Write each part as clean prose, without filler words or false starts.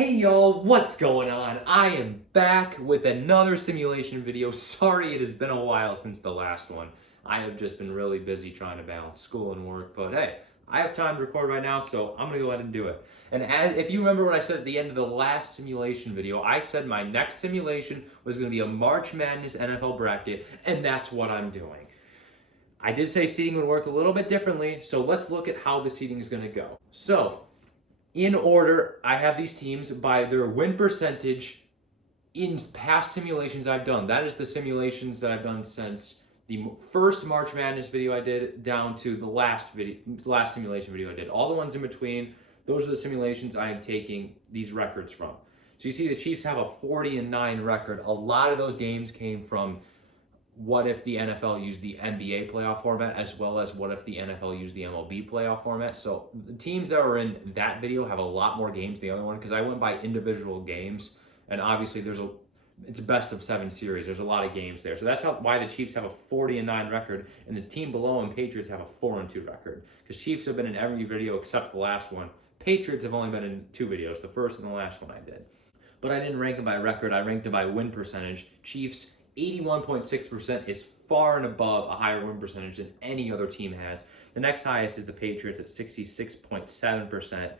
Hey y'all, what's going on? I am back with another simulation video. Sorry it has been a while since the last one. I have just been really busy trying to balance school and work, but hey, I have time to record right now, so I'm gonna go ahead and do it. And if you remember what I said at the end of the last simulation video, I said my next simulation was gonna be a March Madness NFL bracket, and that's what I'm doing. I did say seeding would work a little bit differently, so let's look at how the seeding is gonna go. So, in order, I have these teams by their win percentage in past simulations I've done. That is the simulations that I've done since the first March Madness video I did down to the last simulation video I did. All the ones in between, those are the simulations I am taking these records from. So you see the Chiefs have a 40-9 record. A lot of those games came from what if the NFL used the NBA playoff format, as well as what if the NFL used the MLB playoff format. So the teams that were in that video have a lot more games than the other one, because I went by individual games, and obviously it's a best of 7 series. There's a lot of games there. So that's why the Chiefs have a 40-9 record, and the team below them, Patriots, have a 4-2 record. Because Chiefs have been in every video except the last one. Patriots have only been in 2 videos, the first and the last one I did. But I didn't rank them by record, I ranked them by win percentage. Chiefs, 81.6% is far and above a higher win percentage than any other team has. The next highest is the Patriots at 66.7%,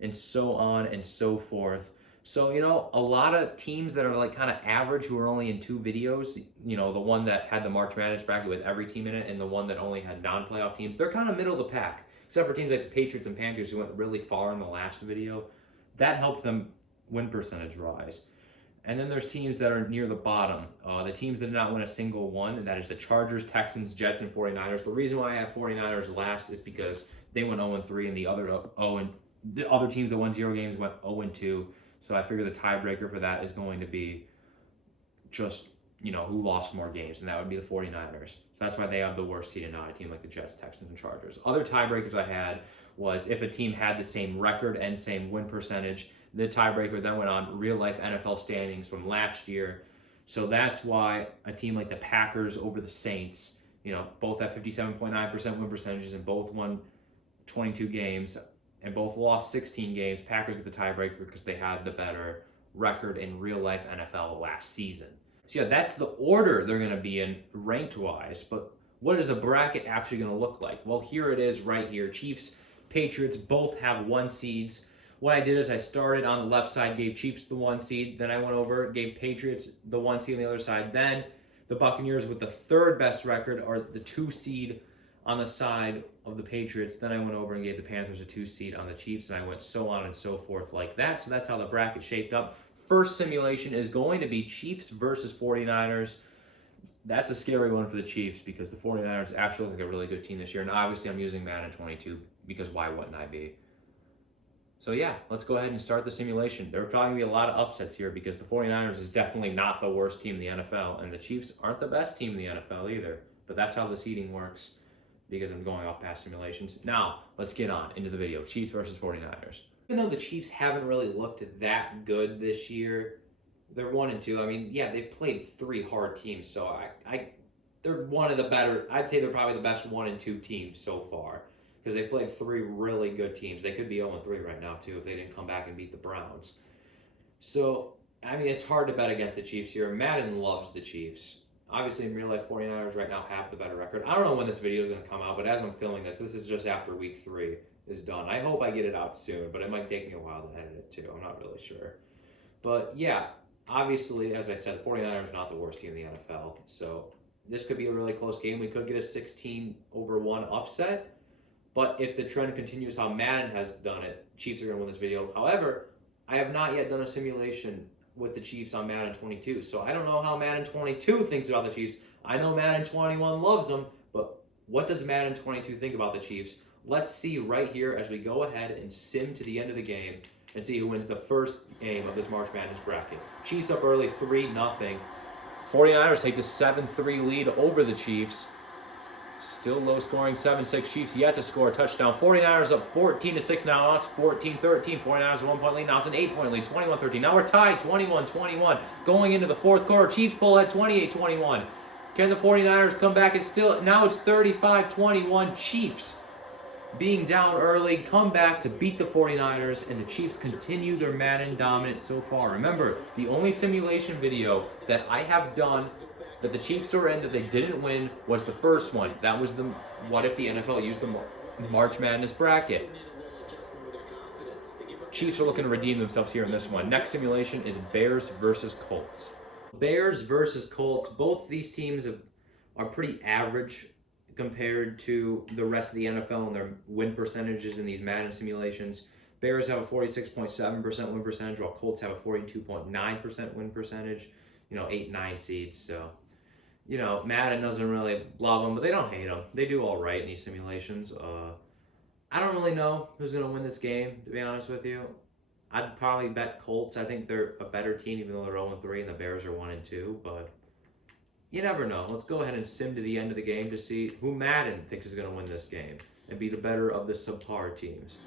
and so on and so forth. So, a lot of teams that are like kind of average who are only in 2 videos, the one that had the March Madness bracket with every team in it and the one that only had non-playoff teams, they're kind of middle of the pack, except for teams like the Patriots and Panthers who went really far in the last video. That helped them win percentage rise. And then there's teams that are near the bottom. The teams that did not win a single one, and that is the Chargers, Texans, Jets, and 49ers. The reason why I have 49ers last is because they went 0-3, and the other teams that won 0 games went 0-2. So I figure the tiebreaker for that is going to be just, who lost more games, and that would be the 49ers. So that's why they have the worst seed, and not a team like the Jets, Texans, and Chargers. Other tiebreakers I had was if a team had the same record and same win percentage. The tiebreaker then went on real-life NFL standings from last year. So that's why a team like the Packers over the Saints, both have 57.9% win percentages and both won 22 games and both lost 16 games. Packers get the tiebreaker because they had the better record in real-life NFL last season. So yeah, that's the order they're going to be in ranked-wise. But what is the bracket actually going to look like? Well, here it is right here. Chiefs, Patriots both have 1 seeds. What I did is I started on the left side, gave Chiefs the 1 seed, then I went over, gave Patriots the 1 seed on the other side, then the Buccaneers with the 3rd best record are the 2 seed on the side of the Patriots, then I went over and gave the Panthers a 2 seed on the Chiefs, and I went so on and so forth like that. So that's how the bracket shaped up. First simulation is going to be Chiefs versus 49ers. That's a scary one for the Chiefs because the 49ers actually look like a really good team this year, and obviously I'm using Madden 22 because why wouldn't I be? So yeah, let's go ahead and start the simulation. There are probably going to be a lot of upsets here because the 49ers is definitely not the worst team in the NFL, and the Chiefs aren't the best team in the NFL either. But that's how the seeding works because I'm going off past simulations. Now, let's get on into the video. Chiefs versus 49ers. Even though the Chiefs haven't really looked that good this year, they're 1-2. I mean, yeah, they've played 3 hard teams, so they're one of the better. I'd say they're probably the best 1-2 teams so far, because they played 3 really good teams. They could be 0-3 right now, too, if they didn't come back and beat the Browns. So, I mean, it's hard to bet against the Chiefs here. Madden loves the Chiefs. Obviously, in real life, 49ers right now have the better record. I don't know when this video is going to come out, but as I'm filming this is just after week 3 is done. I hope I get it out soon, but it might take me a while to edit it, too. I'm not really sure. But, yeah, obviously, as I said, the 49ers are not the worst team in the NFL. So, this could be a really close game. We could get a 16-1 upset. But if the trend continues how Madden has done it, Chiefs are going to win this video. However, I have not yet done a simulation with the Chiefs on Madden 22. So I don't know how Madden 22 thinks about the Chiefs. I know Madden 21 loves them, but what does Madden 22 think about the Chiefs? Let's see right here as we go ahead and sim to the end of the game and see who wins the first game of this March Madness bracket. Chiefs up early, 3-0. 49ers take the 7-3 lead over the Chiefs. Still low scoring, 7-6 Chiefs yet to score a touchdown. 49ers up 14-6 now. Now it's 14-13. 49ers a 1-point lead. Now it's an 8-point lead, 21-13. Now we're tied, 21-21. Going into the 4th quarter, Chiefs pull at 28-21. Can the 49ers come back? Now it's 35-21 Chiefs. being down early, come back to beat the 49ers, and the Chiefs continue their Madden dominance so far. Remember, the only simulation video that I have done that the Chiefs were in that they didn't win was the first one. That was the what if the NFL used the March Madness bracket. Chiefs are looking to redeem themselves here in this one. Next simulation is Bears versus Colts. Bears versus Colts. Both these teams are pretty average compared to the rest of the NFL and their win percentages in these Madden simulations. Bears have a 46.7% win percentage, while Colts have a 42.9% win percentage. 8-9 seeds. So, Madden doesn't really love them, but they don't hate them. They do all right in these simulations. I don't really know who's going to win this game, to be honest with you. I'd probably bet Colts. I think they're a better team, even though they're 0-3 and the Bears are 1-2, but you never know. Let's go ahead and sim to the end of the game to see who Madden thinks is going to win this game and be the better of the subpar teams.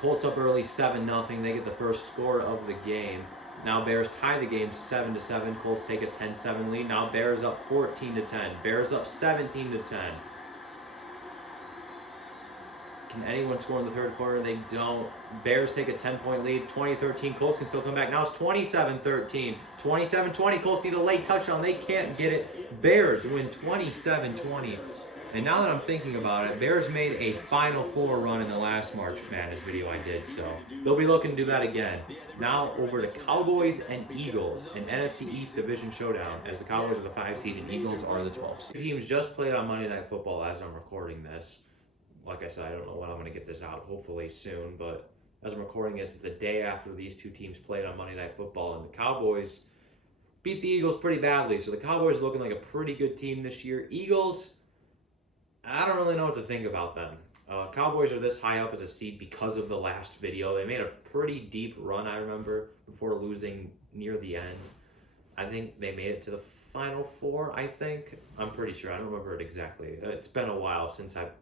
Colts up early, 7-0. They get the first score of the game. Now Bears tie the game 7-7. Colts take a 10-7 lead. Now Bears up 14-10. Bears up 17-10. Can anyone score in the third quarter? They don't. Bears take a 10-point lead. 20-13. Colts can still come back. Now it's 27-13. 27-20. Colts need a late touchdown. They can't get it. Bears win 27-20. And now that I'm thinking about it, Bears made a Final Four run in the last March Madness video I did, so they'll be looking to do that again. Now over to Cowboys and Eagles, an NFC East division showdown, as the Cowboys are the 5 seed and Eagles are the 12 seed. The teams just played on Monday Night Football as I'm recording this. Like I said, I don't know when I'm going to get this out, hopefully soon, but as I'm recording this, it's the day after these two teams played on Monday Night Football, and the Cowboys beat the Eagles pretty badly, so the Cowboys are looking like a pretty good team this year. Eagles, I don't really know what to think about them. Cowboys are this high up as a seed because of the last video. They made a pretty deep run, I remember, before losing near the end. I think they made it to the Final Four, I think. I'm pretty sure. I don't remember it exactly. It's been a while since I've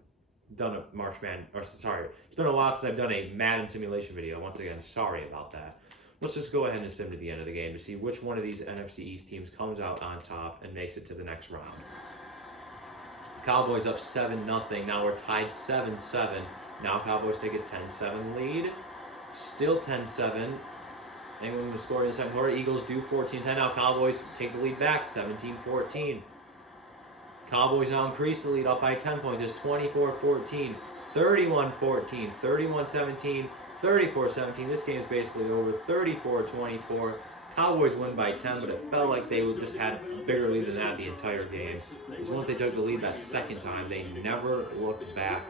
done it's been a while since I've done a Madden simulation video. Once again, sorry about that. Let's just go ahead and sim to the end of the game to see which one of these NFC East teams comes out on top and makes it to the next round. Cowboys up 7-0. Now we're tied 7-7. Now Cowboys take a 10-7 lead. Still 10-7. Anyone who scored in the second quarter? Eagles do 14-10. Now Cowboys take the lead back 17-14. Cowboys now increase the lead up by 10 points. It's 24-14, 31-14, 31-17, 34-17. This game's basically over. 34-24. Cowboys win by 10, but it felt like they just had a bigger lead than that the entire game. Because once they took the lead that second time, they never looked back.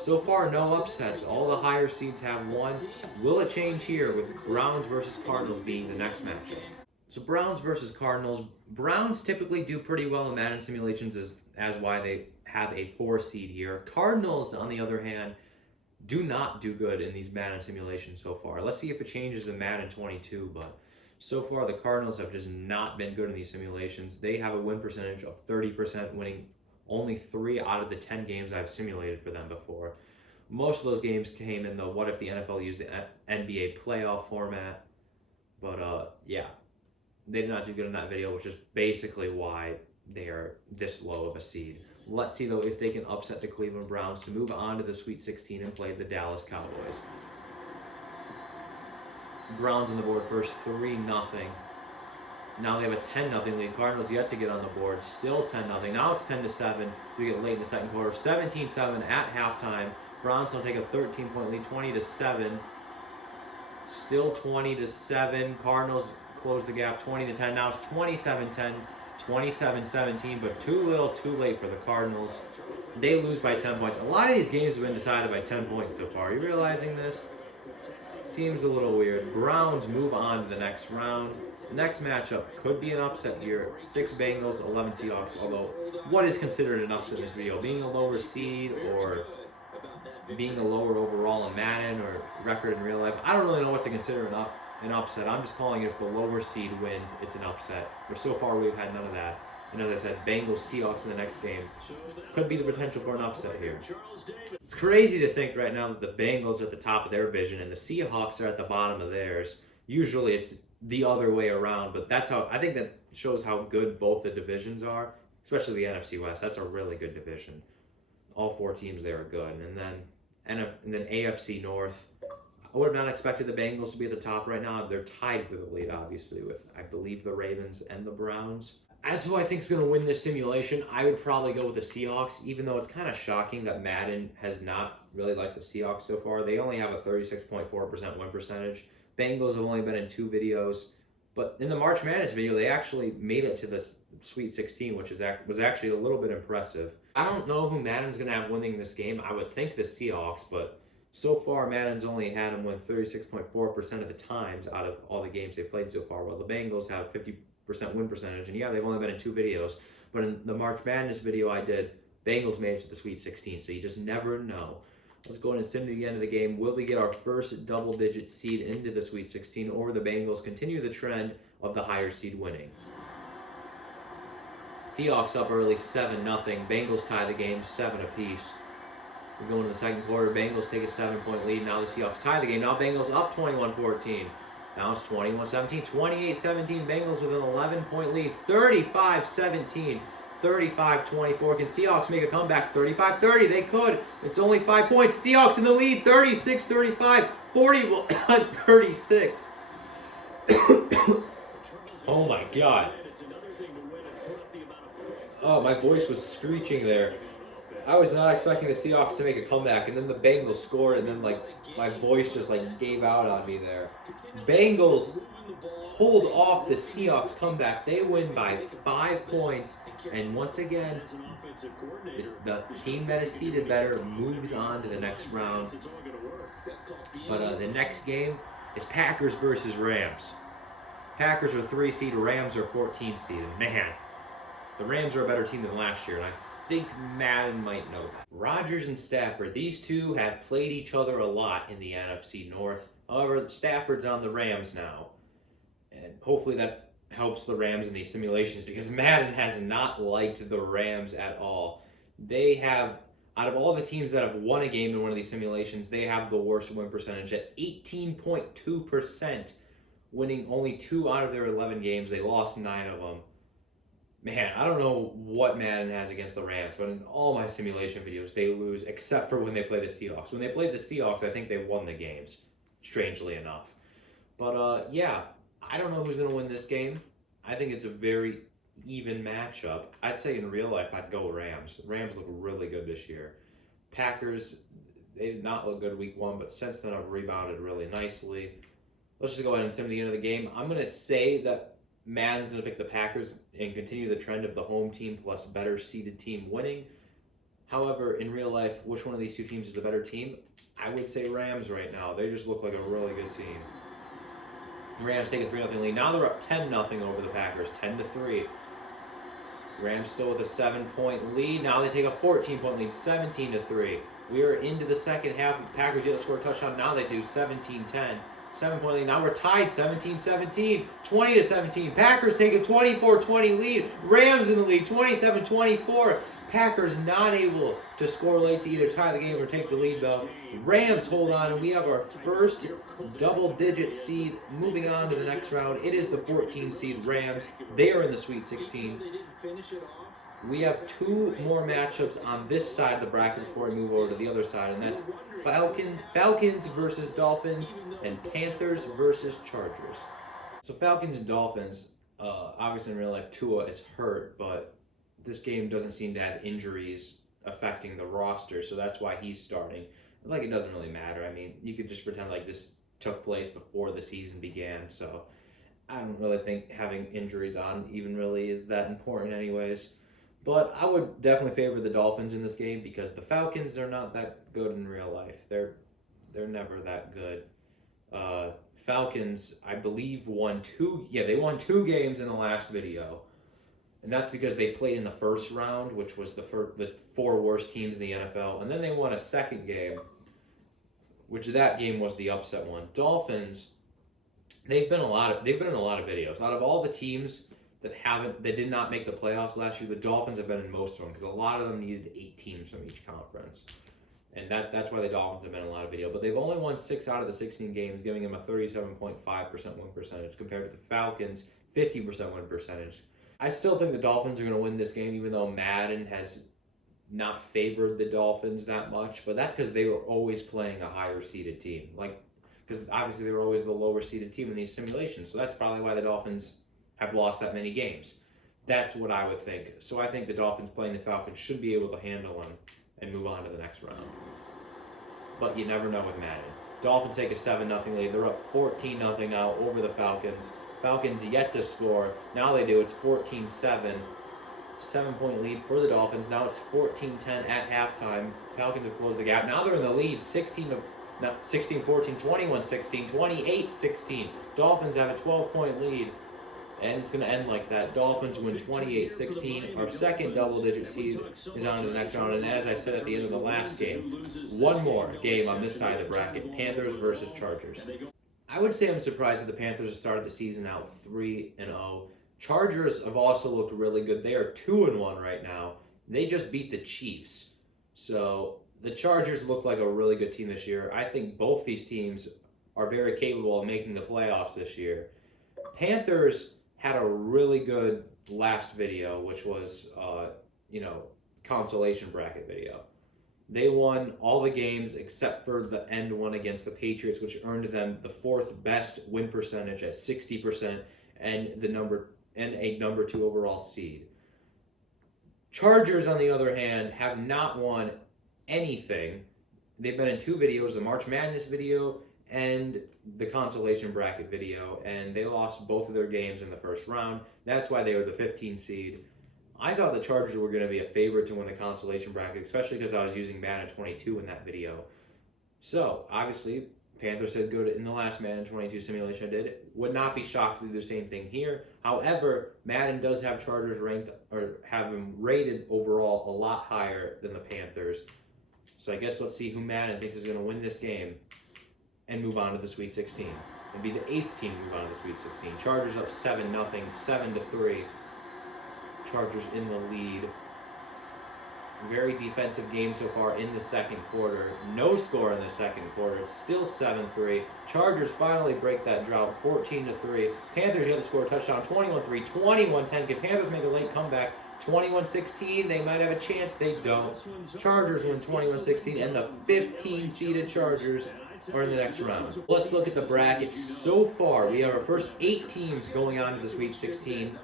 So far, no upsets. All the higher seeds have won. Will it change here with Browns versus Cardinals being the next matchup? So Browns versus Cardinals. Browns typically do pretty well in Madden simulations as why they have a 4 seed here. Cardinals, on the other hand, do not do good in these Madden simulations so far. Let's see if it changes in Madden 22, but so far the Cardinals have just not been good in these simulations. They have a win percentage of 30%, winning only 3 out of the 10 games I've simulated for them before. Most of those games came in the what if the NFL used the NBA playoff format, but yeah. They did not do good in that video, which is basically why they are this low of a seed. Let's see, though, if they can upset the Cleveland Browns to move on to the Sweet 16 and play the Dallas Cowboys. Browns on the board first, 3-0. Now they have a 10-0 lead. Cardinals yet to get on the board, still 10-0. Now it's 10-7 to get late in the second quarter. 17-7 at halftime. Browns don't take a 13-point lead, 20-7. Still 20-7. Cardinals close the gap 20-10. Now it's 27-10, 27-17, but too little, too late for the Cardinals. They lose by 10 points. A lot of these games have been decided by 10 points so far. Are you realizing this? Seems a little weird. Browns move on to the next round. The next matchup could be an upset here. 6 Bengals, 11 Seahawks. Although, what is considered an upset in this video? Being a lower seed or being a lower overall in Madden or record in real life? I don't really know what to consider an upset. I'm just calling it if the lower seed wins, it's an upset. But so far, we've had none of that. And as I said, Bengals, Seahawks in the next game could be the potential for an upset here. It's crazy to think right now that the Bengals are at the top of their division and the Seahawks are at the bottom of theirs. Usually it's the other way around, but that's how I think that shows how good both the divisions are. especially the NFC West. That's a really good division. All 4 teams there are good. And then AFC North, I would have not expected the Bengals to be at the top right now. They're tied for the lead, obviously, with, I believe, the Ravens and the Browns. As who I think is going to win this simulation, I would probably go with the Seahawks, even though it's kind of shocking that Madden has not really liked the Seahawks so far. They only have a 36.4% win percentage. Bengals have only been in 2 videos. But in the March Madness video, they actually made it to the Sweet 16, which was actually a little bit impressive. I don't know who Madden's going to have winning this game. I would think the Seahawks, but so far Madden's only had them win 36.4% of the times out of all the games they played so far, while the Bengals have 50% win percentage. And yeah, they've only been in 2 videos. But in the March Madness video I did, Bengals made it to the Sweet 16, so you just never know. Let's go ahead and sim to the end of the game. Will we get our first double-digit seed into the Sweet 16, or the Bengals continue the trend of the higher seed winning? Seahawks up early, 7-0. Bengals tie the game, 7 apiece. We go into the second quarter. Bengals take a 7-point lead. Now the Seahawks tie the game. Now Bengals up 21-14. Now it's 21-17, 28-17. Bengals with an 11-point lead, 35-17. 35-24. Can Seahawks make a comeback? 35-30. They could. It's only 5 points. Seahawks in the lead. 36-35. 40-36. Oh my God. Oh, my voice was screeching there. I was not expecting the Seahawks to make a comeback, and then the Bengals scored, and then my voice just gave out on me there. Bengals hold off the Seahawks comeback. They win by 5 points, and once again, the team that is seeded better moves on to the next round. But the next game is Packers versus Rams. Packers are 3 seed, Rams are 14 seed. Man, the Rams are a better team than last year, and I think Madden might know that. Rodgers and Stafford, these two have played each other a lot in the NFC North. However, Stafford's on the Rams now. And hopefully that helps the Rams in these simulations, because Madden has not liked the Rams at all. They have, out of all the teams that have won a game in one of these simulations, they have the worst win percentage at 18.2%, winning only 2 out of their 11 games. They lost 9 of them. Man, I don't know what Madden has against the Rams, but in all my simulation videos, they lose, except for when they play the Seahawks. When they played the Seahawks, I think they won the games, strangely enough. But, yeah, I don't know who's going to win this game. I think it's a very even matchup. I'd say in real life, I'd go Rams. Rams look really good this year. Packers, they did not look good week 1, but since then have rebounded really nicely. Let's just go ahead and sim to the end of the game. I'm going to say that Madden's going to pick the Packers and continue the trend of the home team plus better seeded team winning. However, in real life, which one of these 2 teams is the better team? I would say Rams right now. They just look like a really good team. Rams take a 3-0 lead. Now they're up 10-0 over the Packers, 10-3. Rams still with a 7-point lead. Now they take a 14-point lead, 17-3. We are into the second half. The Packers yet to score a touchdown. Now they do, 17-10. 7-point lead. Now we're tied, 17-17, 20-17. Packers take a 24-20 lead. Rams in the lead, 27-24. Packers not able to score late to either tie the game or take the lead, though. Rams hold on, and we have our first double-digit seed moving on to the next round. It is the 14 seed Rams. They are in the Sweet 16. We have 2 more matchups on this side of the bracket before we move over to the other side, and that's Falcons versus Dolphins and Panthers versus Chargers. So Falcons and Dolphins, obviously in real life Tua is hurt, but this game doesn't seem to have injuries affecting the roster, so that's why he's starting. It doesn't really matter. I mean, you could just pretend like this took place before the season began, so I don't really think having injuries on even really is that important anyways. But I would definitely favor the Dolphins in this game because the Falcons are not that good in real life. They're never that good. Falcons, I believe, won 2 games in the last video. And that's because they played in the first round, which was the 4 worst teams in the NFL. And then they won a second game, which that game was the upset one. Dolphins, they've been in a lot of videos. Out of all the teams that did not make the playoffs last year, the Dolphins have been in most of them because a lot of them needed 8 teams from each conference. And that's why the Dolphins have been in a lot of video. But they've only won 6 out of the 16 games, giving them a 37.5% win percentage compared to the Falcons' 50% win percentage. I still think the Dolphins are going to win this game, even though Madden has not favored the Dolphins that much. But that's because they were always playing a higher seeded team. Because obviously they were always the lower seeded team in these simulations. So that's probably why the Dolphins have lost that many games. That's what I would think. So I think the Dolphins playing the Falcons should be able to handle them and move on to the next round. But you never know with Madden. Dolphins take a 7-0 lead. They're up 14-0 now over the Falcons. Falcons yet to score. Now they do. It's 14-7. 7-point lead for the Dolphins. Now it's 14-10 at halftime. Falcons have closed the gap. Now they're in the lead. 16-14, 21-16, 28-16. Dolphins have a 12-point lead. And it's going to end like that. Dolphins win 28-16. Our second double-digit seed is on to the next round. And as I said at the end of the last game, one more game on this side of the bracket. Panthers versus Chargers. I would say I'm surprised that the Panthers have started the season out 3-0. Chargers have also looked really good. They are 2-1 right now. They just beat the Chiefs. So the Chargers look like a really good team this year. I think both these teams are very capable of making the playoffs this year. Panthers had a really good last video, which was, consolation bracket video. They won all the games except for the end one against the Patriots, which earned them the fourth best win percentage at 60% and a number 2 overall seed. Chargers, on the other hand, have not won anything. They've been in 2 videos, the March Madness video and the consolation bracket video, and they lost both of their games in the first round. That's why they were the 15 seed. I thought the Chargers were going to be a favorite to win the consolation bracket, especially because I was using Madden 22 in that video. So, obviously, Panthers did good in the last Madden 22 simulation I did. Would not be shocked to do the same thing here. However, Madden does have Chargers ranked, or have them rated overall a lot higher than the Panthers. So I guess let's see who Madden thinks is going to win this game and move on to the Sweet 16. And be the 8th team to move on to the Sweet 16. Chargers up 7-0, 7-3. Chargers in the lead. Very defensive game so far in the second quarter. No score in the second quarter. It's still 7-3. Chargers finally break that drought, 14-3. Panthers yet to score a touchdown, 21-3, 21-10. Can Panthers make a late comeback? 21-16. They might have a chance. They don't. Chargers win 21-16, and the 15-seeded Chargers are in the next round. Let's look at the bracket. So far, we have our first 8 teams going on to the Sweet 16.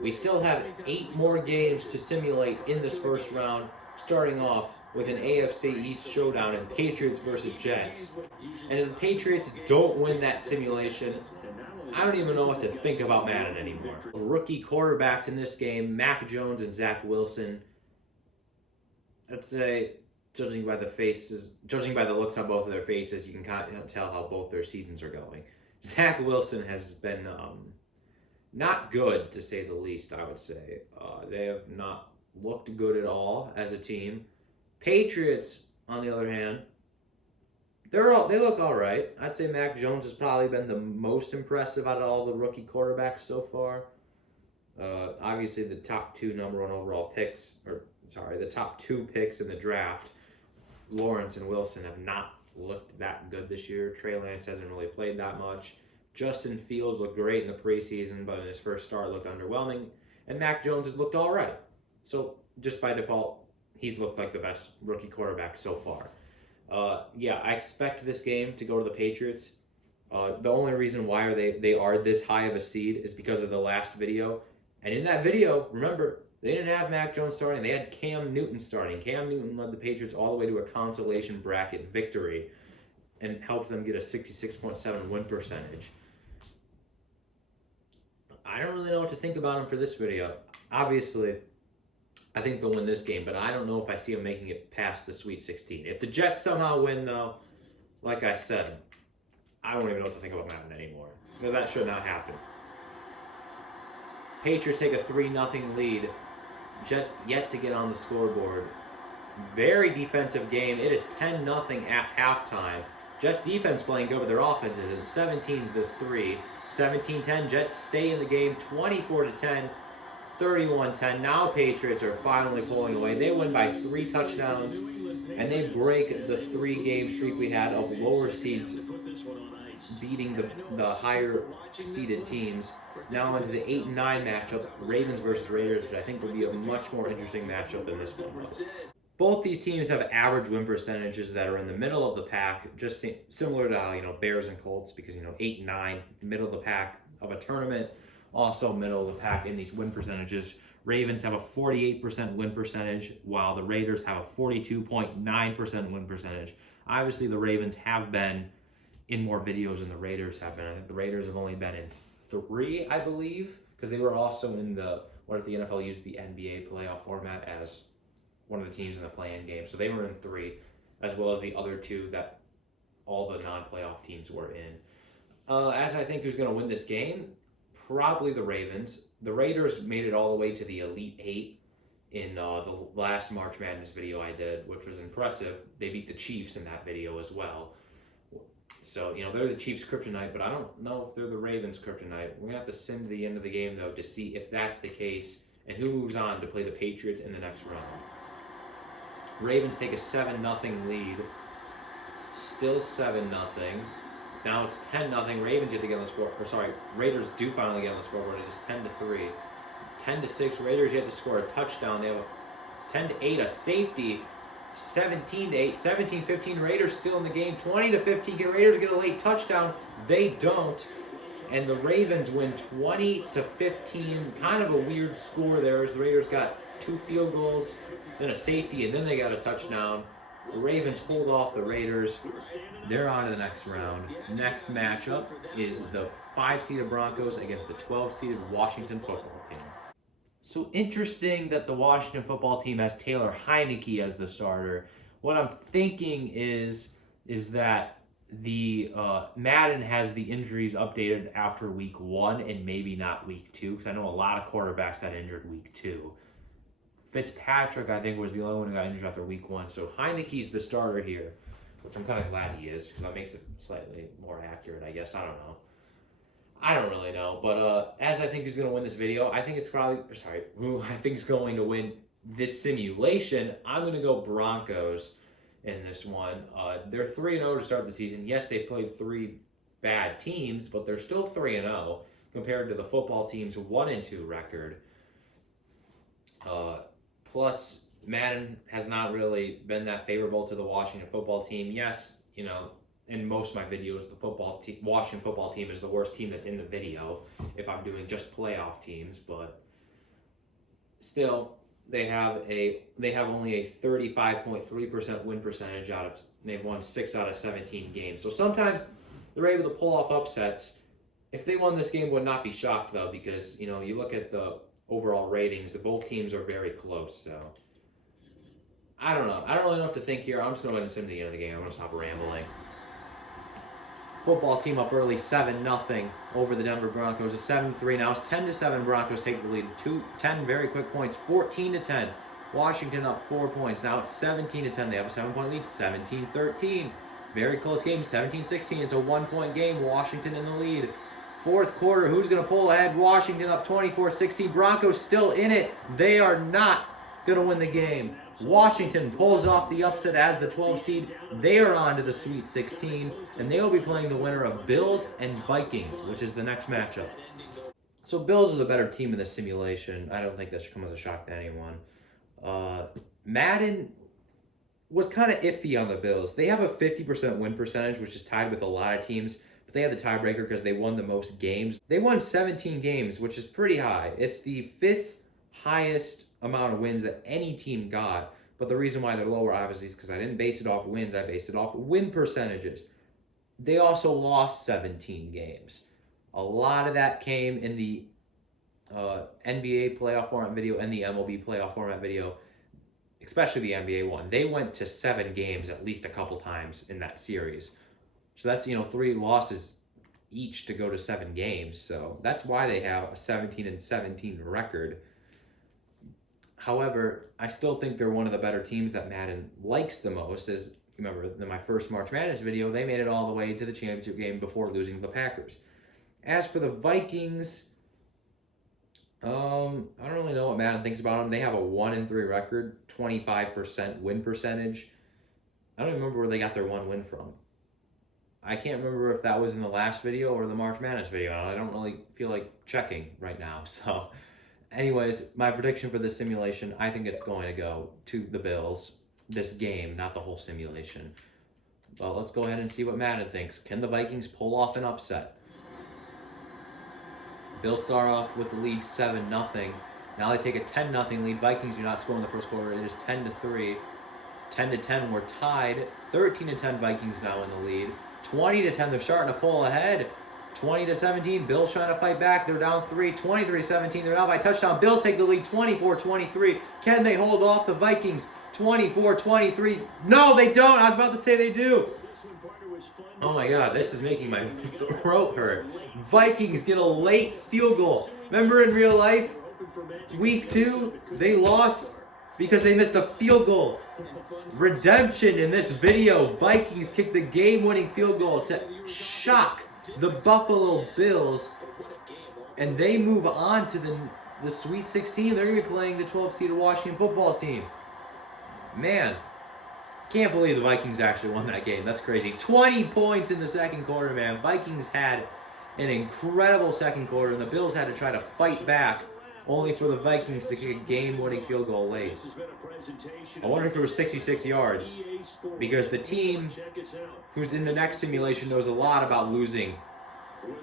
We still have 8 more games to simulate in this first round, starting off with an AFC East showdown in Patriots versus Jets. And if the Patriots don't win that simulation, I don't even know what to think about Madden anymore. Rookie quarterbacks in this game, Mac Jones and Zach Wilson. I'd say, judging by the looks on both of their faces, you can kind of tell how both their seasons are going. Zach Wilson has been not good, to say the least, I would say. They have not looked good at all as a team. Patriots, on the other hand, they look all right. I'd say Mac Jones has probably been the most impressive out of all the rookie quarterbacks so far. Obviously, the top 2 number 1 overall picks, the top 2 picks in the draft, Lawrence and Wilson, have not looked that good this year. Trey Lance hasn't really played that much. Justin Fields looked great in the preseason, but in his first start looked underwhelming. And Mac Jones has looked all right. So just by default, he's looked like the best rookie quarterback so far. I expect this game to go to the Patriots. The only reason why they are this high of a seed is because of the last video. And in that video, remember, they didn't have Mac Jones starting. They had Cam Newton starting. Cam Newton led the Patriots all the way to a consolation bracket victory and helped them get a 66.7 win percentage. I don't really know what to think about him for this video. Obviously, I think they'll win this game, but I don't know if I see them making it past the Sweet 16. If the Jets somehow win, though, like I said, I won't even know what to think about Madden anymore, because that should not happen. Patriots take a 3-0 lead. Jets yet to get on the scoreboard. Very defensive game. It is 10-0 at halftime. Jets defense playing good, but their offense isn't. 17-3. 17-10. Jets stay in the game. 24-10. 31-10. Now Patriots are finally pulling away. They win by 3 touchdowns, and they break the 3-game streak we had of lower seeds beating the higher seeded teams. Now into the 8 and 9 matchup, Ravens versus Raiders, which I think will be a much more interesting matchup than this one was. Both these teams have average win percentages that are in the middle of the pack, just similar to how, Bears and Colts, because 8 and 9, middle of the pack of a tournament, also middle of the pack in these win percentages. Ravens have a 48% win percentage, while the Raiders have a 42.9% win percentage. Obviously, the Ravens have been in more videos than the Raiders have been. I think the Raiders have only been in 3, I believe, because they were also in what if the NFL used the NBA playoff format as one of the teams in the play-in game. So they were in 3, as well as the other 2 that all the non-playoff teams were in. As I think who's going to win this game, probably the Ravens. The Raiders made it all the way to the Elite 8 in the last March Madness video I did, which was impressive. They beat the Chiefs in that video as well. So, they're the Chiefs' kryptonite, but I don't know if they're the Ravens' kryptonite. We're going to have to sim to the end of the game, though, to see if that's the case and who moves on to play the Patriots in the next round. Ravens take a 7-0 lead. Still 7-0. Now it's 10-0. Ravens get to get on the score. Or sorry, Raiders do finally get on the scoreboard. It is 10-3. 10-6. Raiders yet to score a touchdown. They have a 10-8, a safety. 17-8. 17-15. Raiders still in the game. 20-15. Can Raiders get a late touchdown? They don't. And the Ravens win 20-15. Kind of a weird score there as the Raiders got 2 field goals, then a safety, and then they got a touchdown. The Ravens hold off the Raiders. They're on to the next round. Next matchup is the 5-seeded Broncos against the 12-seeded Washington football team. So interesting that the Washington football team has Taylor Heinicke as the starter. What I'm thinking is that the Madden has the injuries updated after week 1 and maybe not week 2, because I know a lot of quarterbacks got injured week 2. Fitzpatrick, I think, was the only one who got injured after week 1. So Heinicke's the starter here, which I'm kind of glad he is, because that makes it slightly more accurate, I guess. I don't know. I don't really know. But as I think who's going to win this video, I think it's probably, who I think is going to win this simulation, I'm going to go Broncos in this one. They're 3-0 to start the season. Yes, they've played 3 bad teams, but they're still 3-0 compared to the football team's 1-2 record. Plus, Madden has not really been that favorable to the Washington football team. Yes, in most of my videos, the Washington football team is the worst team that's in the video if I'm doing just playoff teams, but still, they have only a 35.3% win percentage they've won 6 out of 17 games. So sometimes they're able to pull off upsets. If they won this game, would not be shocked though, because you look at the overall ratings, both teams are very close. So I don't know. I don't really know what to think here. I'm just going to go ahead and sim to the end of the game. I'm going to stop rambling. Football team up early, 7-0 over the Denver Broncos. It's 7-3 now. It's 10-7. Broncos take the lead. 10 very quick points. 14-10. Washington up 4 points. Now it's 17-10. They have a 7-point lead. 17-13. Very close game. 17-16. It's a 1-point game. Washington in the lead. Fourth quarter, who's going to pull ahead? Washington up 24-16. Broncos still in it. They are not going to win the game. Washington pulls off the upset as the 12 seed. They are on to the Sweet 16, and they will be playing the winner of Bills and Vikings, which is the next matchup. So Bills are the better team in this simulation. I don't think that should come as a shock to anyone. Madden was kind of iffy on the Bills. They have a 50% win percentage, which is tied with a lot of teams. They have the tiebreaker because they won the most games. They won 17 games, which is pretty high. It's the 5th highest amount of wins that any team got. But the reason why they're lower, obviously, is because I didn't base it off wins. I based it off win percentages. They also lost 17 games. A lot of that came in the NBA playoff format video and the MLB playoff format video, especially the NBA one. They went to 7 games at least a couple times in that series. So that's, 3 losses each to go to 7 games. So that's why they have a 17-17 record. However, I still think they're one of the better teams that Madden likes the most. As remember, in my first March Madness video, they made it all the way to the championship game before losing to the Packers. As for the Vikings, I don't really know what Madden thinks about them. They have a 1-3 record, 25% win percentage. I don't even remember where they got their 1 win from. I can't remember if that was in the last video or the March Madness video. I don't really feel like checking right now. So, anyways, my prediction for this simulation, I think it's going to go to the Bills. This game, not the whole simulation. But let's go ahead and see what Madden thinks. Can the Vikings pull off an upset? Bills start off with the lead 7-0. Now they take a 10-0 lead. Vikings do not score in the first quarter. It is 10-3. 10-10, we're tied. 13-10, Vikings now in the lead. 20-10, they're starting to pull ahead. 20-17, Bills trying to fight back. They're down 3. 23-17, they're down by touchdown. Bills take the lead 24-23. Can they hold off the Vikings? 24-23. No, they don't. I was about to say they do. Oh my God, this is making my throat hurt. Vikings get a late field goal. Remember in real life, week 2, they lost because they missed a field goal. Redemption in this video. Vikings kick the game-winning field goal to shock the Buffalo Bills, and they move on to the Sweet 16. They're going to be playing the 12-seeded Washington football team. Man, can't believe the Vikings actually won that game. That's crazy. 20 points in the second quarter, man. Vikings had an incredible second quarter, and the Bills had to try to fight back, only for the Vikings to kick a game-winning field goal late. I wonder if it was 66 yards, because the team who's in the next simulation knows a lot about losing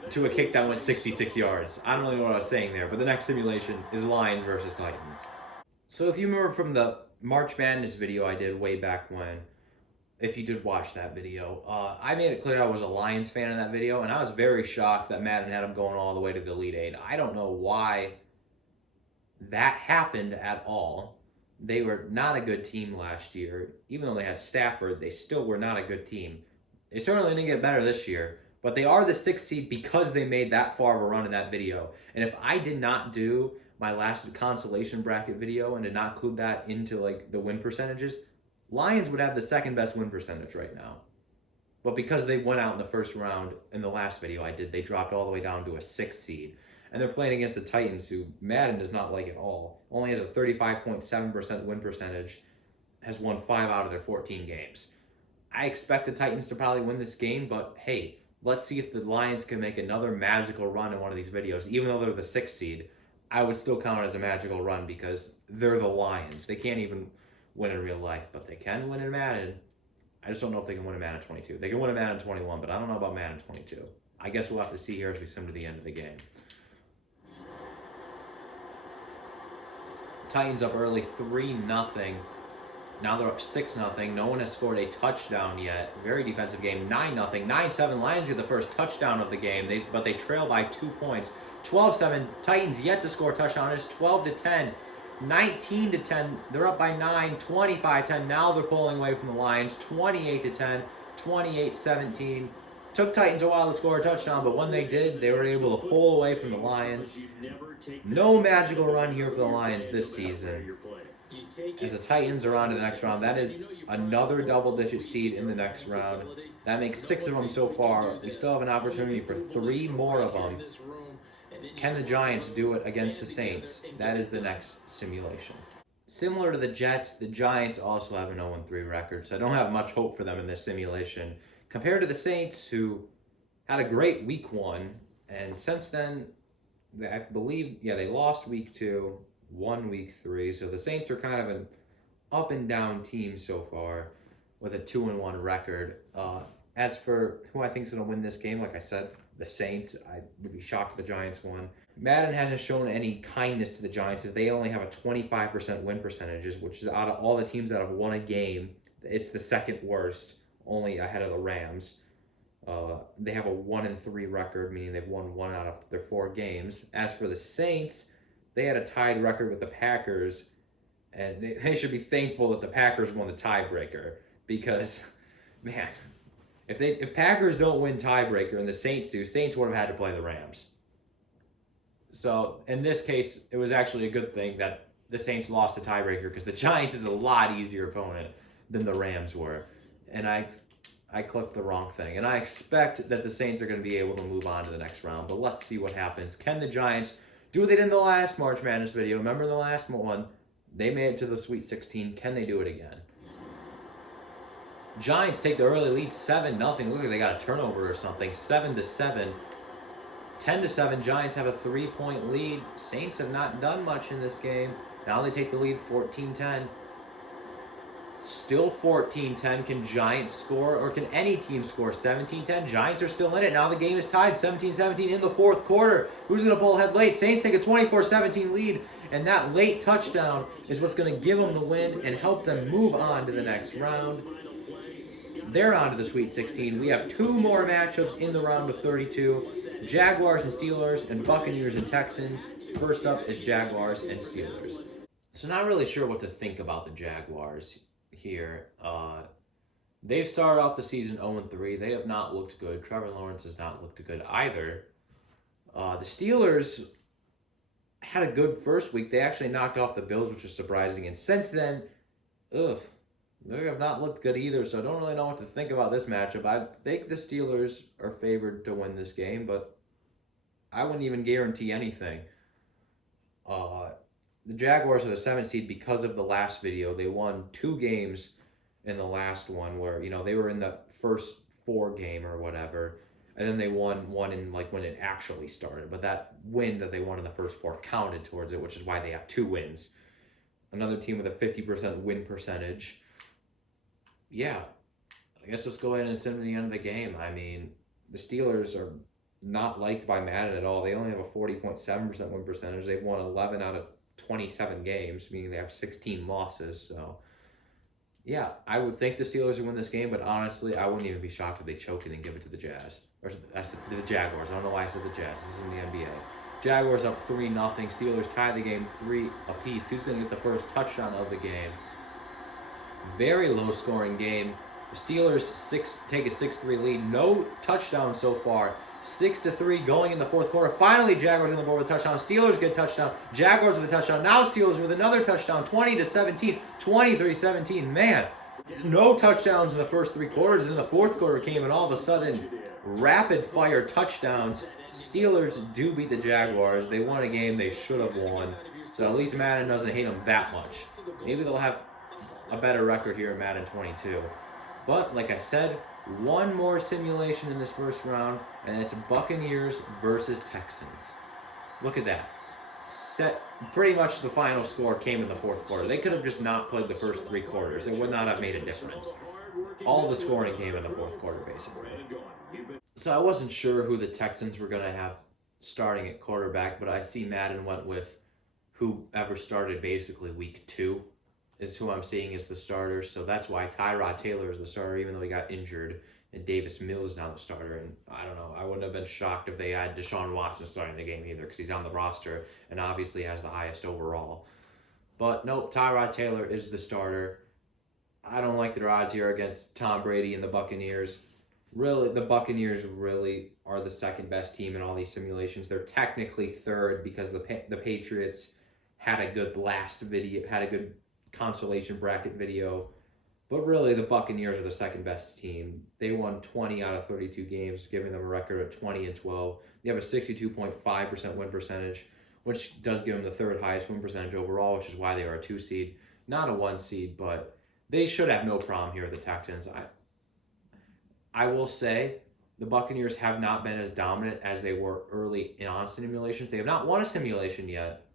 to a kick that went 66 yards. I don't really know what I was saying there, but the next simulation is Lions versus Titans. So if you remember from the March Madness video I did way back when, if you did watch that video, I made it clear I was a Lions fan in that video, and I was very shocked that Madden had them going all the way to the Elite Eight. I don't know why that happened at all. They were not a good team last year. Even though they had Stafford, they still were not a good team. They certainly didn't get better this year, but they are the 6th seed because they made that far of a run in that video. And if I did not do my last consolation bracket video and did not include that into like the win percentages, Lions would have the 2nd best win percentage right now. But because they went out in the first round in the last video I did, they dropped all the way down to a 6th seed. And they're playing against the Titans, who Madden does not like at all. Only has a 35.7% win percentage, has won 5 out of their 14 games. I expect the Titans to probably win this game, but hey, let's see if the Lions can make another magical run in one of these videos. Even though they're the 6th seed, I would still count it as a magical run because they're the Lions. They can't even win in real life, but they can win in Madden. I just don't know if they can win in Madden 22. They can win in Madden 21, but I don't know about Madden 22. I guess we'll have to see here as we sim to the end of the game. Titans up early 3-0. Now they're up 6-0. No one has scored a touchdown yet. Very defensive game. 9-0. 9-7. Lions get the first touchdown of the game, but they trail by 2 points. 12-7. Titans yet to score a touchdown. It's 12-10. 19-10. They're up by 9. 25-10. Now they're pulling away from the Lions. 28-10. 28-17. Took Titans a while to score a touchdown, but when they did, they were able to pull away from the Lions. No magical run here for the Lions this season. As the Titans are on to the next round, that is another double-digit seed in the next round. That makes 6 of them so far. We still have an opportunity for 3 more of them. Can the Giants do it against the Saints? That is the next simulation. Similar to the Jets, the Giants also have an 0-3 record, so I don't have much hope for them in this simulation. Compared to the Saints, who had a great week 1, and since then, I believe, they lost week 2, won week 3, so the Saints are kind of an up and down team so far with a 2-1 record. As for who I think is going to win this game, like I said, the Saints. I would be shocked if the Giants won. Madden hasn't shown any kindness to the Giants as they only have a 25% win percentages, which is out of all the teams that have won a game, it's the 2nd worst, only ahead of the Rams. They have a 1-3 record, meaning they've won 1 out of their 4 games. As for the Saints, they had a tied record with the Packers, and they should be thankful that the Packers won the tiebreaker because, man, if Packers don't win tiebreaker and the Saints do, Saints would have had to play the Rams. So in this case, it was actually a good thing that the Saints lost the tiebreaker because the Giants is a lot easier opponent than the Rams were. And I clicked the wrong thing. And I expect that the Saints are going to be able to move on to the next round. But let's see what happens. Can the Giants do what they did in the last March Madness video? Remember the last one? They made it to the Sweet 16. Can they do it again? Giants take the early lead 7-0. Look like they got a turnover or something. 7-7. 10-7. Giants have a 3-point lead. Saints have not done much in this game. Now they take the lead 14-10. Still 14-10. Can Giants score, or can any team score? 17-10. Giants are still in it. Now the game is tied 17-17 in the fourth quarter. Who's going to pull ahead late? Saints take a 24-17 lead, and that late touchdown is what's going to give them the win and help them move on to the next round. They're on to the Sweet 16. We have 2 more matchups in the round of 32. Jaguars and Steelers, and Buccaneers and Texans. First up is Jaguars and Steelers. So not really sure what to think about the Jaguars here. They've started off the season 0-3. They have not looked good. Trevor Lawrence has not looked good either. The Steelers had a good first week. They actually knocked off the Bills, which is surprising. And since then, they have not looked good either, so I don't really know what to think about this matchup. I think the Steelers are favored to win this game, but I wouldn't even guarantee anything. The Jaguars are the 7th seed because of the last video. They won 2 games in the last one where, they were in the first 4 game or whatever, and then they won one in when it actually started. But that win that they won in the first 4 counted towards it, which is why they have 2 wins. Another team with a 50% win percentage. Yeah, I guess let's go ahead and send them to the end of the game. I mean, the Steelers are not liked by Madden at all. They only have a 40.7% win percentage. They've won 11 out of 27 games, meaning they have 16 losses. So, yeah, I would think the Steelers would win this game, but honestly, I wouldn't even be shocked if they choke it and give it to the Jazz. Or the Jaguars. I don't know why I said the Jazz. This is in the NBA. Jaguars up 3-0. Steelers tie the game 3 apiece. Who's going to get the first touchdown of the game? Very low-scoring game. The Steelers take a 6-3 lead. No touchdowns so far. 6-3 going in the fourth quarter. Finally, Jaguars on the board with a touchdown. Steelers get a touchdown. Jaguars with a touchdown. Now Steelers with another touchdown. 20-17. 23-17. Man, no touchdowns in the first 3 quarters. And then the fourth quarter came, and all of a sudden, rapid-fire touchdowns. Steelers do beat the Jaguars. They won a game they should have won. So at least Madden doesn't hate them that much. Maybe they'll have a better record here at Madden 22. But, like I said, 1 more simulation in this first round, and it's Buccaneers versus Texans. Look at that. Pretty much the final score came in the fourth quarter. They could have just not played the first 3 quarters. It would not have made a difference. All the scoring came in the fourth quarter, basically. So I wasn't sure who the Texans were going to have starting at quarterback, but I see Madden went with whoever started basically week 2. Is who I'm seeing as the starter, so that's why Tyrod Taylor is the starter, even though he got injured, and Davis Mills is now the starter. And I don't know, I wouldn't have been shocked if they had Deshaun Watson starting the game either, because he's on the roster and obviously has the highest overall. But nope, Tyrod Taylor is the starter. I don't like their odds here against Tom Brady and the Buccaneers. Really, the Buccaneers really are the second best team in all these simulations. They're technically third because the Patriots had a good consolation bracket video, but really the Buccaneers are the second best team. They won 20 out of 32 games, giving them a record of 20-12. They have a 62.5% win percentage, which does give them the 3rd highest win percentage overall, which is why they are a 2 seed, not a 1 seed, but they should have no problem here with the Texans. I will say the Buccaneers have not been as dominant as they were early on simulations. They have not won a simulation yet,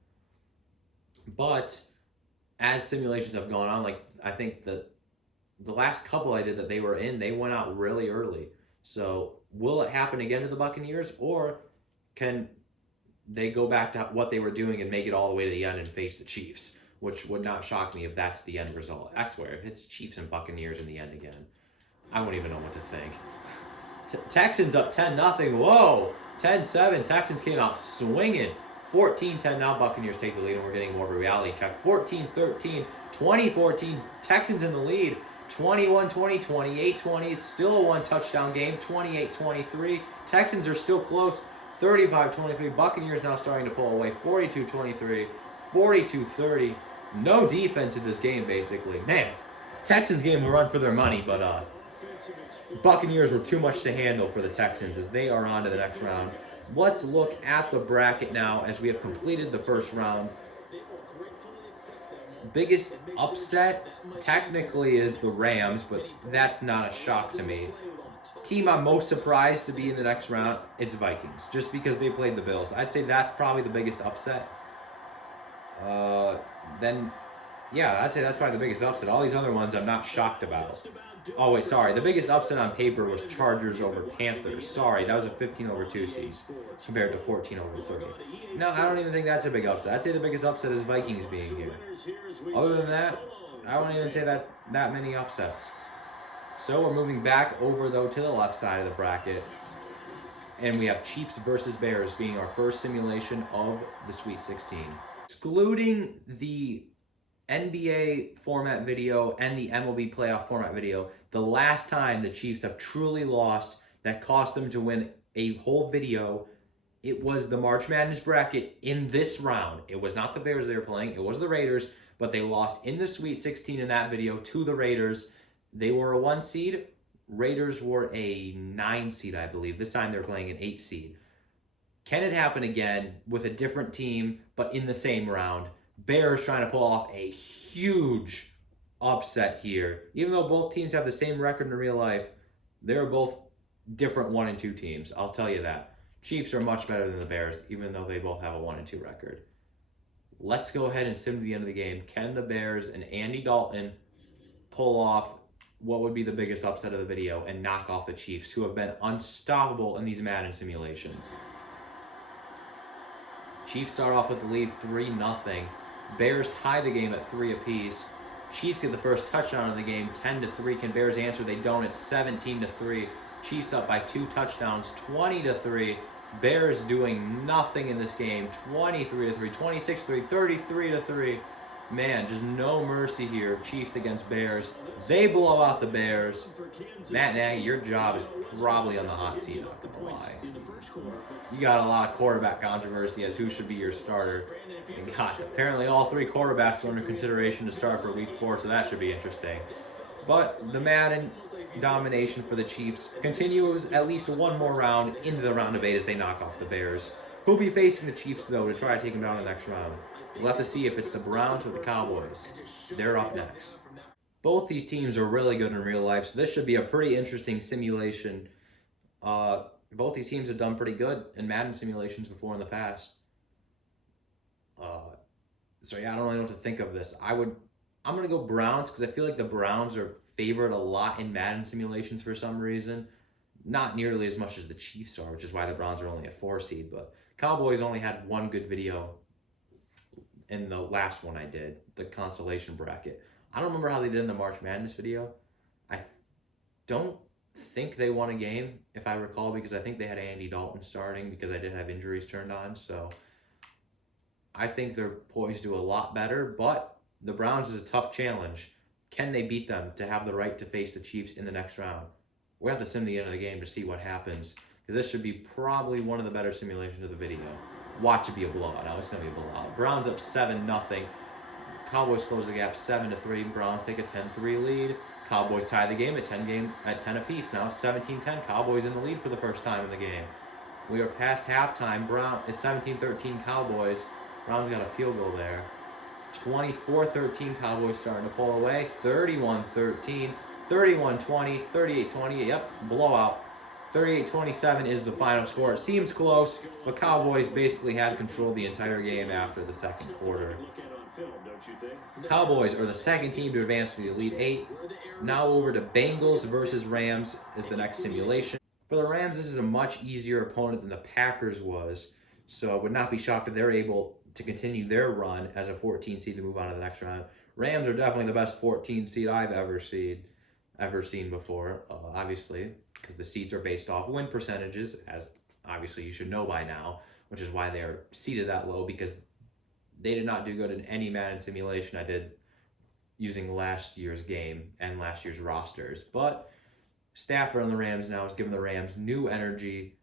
but as simulations have gone on, I think the last couple I did that they were in, they went out really early. So will it happen again to the Buccaneers, or can they go back to what they were doing and make it all the way to the end and face the Chiefs, which would not shock me if that's the end result. I swear, if it's Chiefs and Buccaneers in the end again, I won't even know what to think. Texans up 10-0. Whoa, 10-7. Texans came out swinging. 14-10 now, Buccaneers take the lead, and we're getting more of a reality check. 14-13, 20-14, Texans in the lead. 21-20, 28-20, it's still a 1 touchdown game. 28-23, Texans are still close. 35-23, Buccaneers now starting to pull away. 42-23, 42-30, no defense in this game, basically. Man, Texans game will run for their money, but Buccaneers were too much to handle for the Texans as they are on to the next round. Let's look at the bracket now as we have completed the first round. Biggest upset technically is the Rams, but that's not a shock to me. Team I'm most surprised to be in the next round, it's Vikings, just because they played the Bills. I'd say that's probably the biggest upset. Then, yeah, I'd say that's probably the biggest upset. All these other ones I'm not shocked about. Oh, wait, sorry. The biggest upset on paper was Chargers over Panthers. Sorry, that was a 15-2 seed compared to 14-3. No, I don't even think that's a big upset. I'd say the biggest upset is Vikings being here. Other than that, I wouldn't even say that's that many upsets. So we're moving back over, though, to the left side of the bracket. And we have Chiefs versus Bears being our first simulation of the Sweet 16. Excluding the NBA format video and the MLB playoff format video, the last time the Chiefs have truly lost that cost them to win a whole video, it was the March Madness bracket in this round. It was not the Bears they were playing, it was the Raiders, but they lost in the Sweet 16 in that video to the Raiders. They were a 1 seed. Raiders were a 9 seed, I believe. This time they're playing an 8 seed. Can it happen again with a different team, but in the same round? Bears trying to pull off a huge upset here. Even though both teams have the same record in real life, they're both different 1 and 2 teams. I'll tell you that. Chiefs are much better than the Bears, even though they both have a 1 and 2 record. Let's go ahead and sim to the end of the game. Can the Bears and Andy Dalton pull off what would be the biggest upset of the video and knock off the Chiefs, who have been unstoppable in these Madden simulations? Chiefs start off with the lead 3-0. Bears tie the game at 3 apiece. Chiefs get the first touchdown of the game, 10-3. Can Bears answer? They don't. It's 17-3. Chiefs up by 2 touchdowns, 20-3. Bears doing nothing in this game, 23-3, 26-3, 33-3. Man, just no mercy here. Chiefs against Bears. They blow out the Bears. Matt Nagy, your job is probably on the hot seat, not gonna lie. You got a lot of quarterback controversy as who should be your starter. And God, apparently all 3 quarterbacks are under consideration to start for week 4, so that should be interesting. But the Madden domination for the Chiefs continues at least one more round into the round of 8 as they knock off the Bears, who'll be facing the Chiefs, though, to try to take them down in the next round. We'll have to see if it's the Browns or the Cowboys. They're up next. Both these teams are really good in real life, so this should be a pretty interesting simulation. Both these teams have done pretty good in Madden simulations before in the past. So yeah, I don't really know what to think of this. I'm going to go Browns because I feel like the Browns are favored a lot in Madden simulations for some reason. Not nearly as much as the Chiefs are, which is why the Browns are only a 4 seed. But Cowboys only had one good video in the last one I did, the consolation bracket. I don't remember how they did in the March Madness video. I don't think they won a game, if I recall, because I think they had Andy Dalton starting because I did have injuries turned on. So I think they're poised to do a lot better, but the Browns is a tough challenge. Can they beat them to have the right to face the Chiefs in the next round? We'll have to sim the end of the game to see what happens, because this should be probably one of the better simulations of the video. Watch it be a blowout. Now it's going to be a blowout. Browns up 7-0. Cowboys close the gap 7-3. Browns take a 10-3 lead. Cowboys tie the game at 10 apiece. Now it's 17-10. Cowboys in the lead for the first time in the game. We are past halftime. It's 17-13 Cowboys. Browns got a field goal there. 24-13 Cowboys starting to pull away. 31-13. 31-20. 38-20. Yep, blowout. 38-27 is the final score. It seems close, but Cowboys basically had control the entire game after the second quarter. Cowboys are the second team to advance to the Elite 8. Now over to Bengals versus Rams is the next simulation. For the Rams, this is a much easier opponent than the Packers was, so I would not be shocked if they're able to continue their run as a 14 seed to move on to the next round. Rams are definitely the best 14 seed I've ever seen before, obviously, because the seeds are based off win percentages, as obviously you should know by now, which is why they're seeded that low, because they did not do good in any Madden simulation I did using last year's game and last year's rosters. But Stafford on the Rams now is giving the Rams new energy.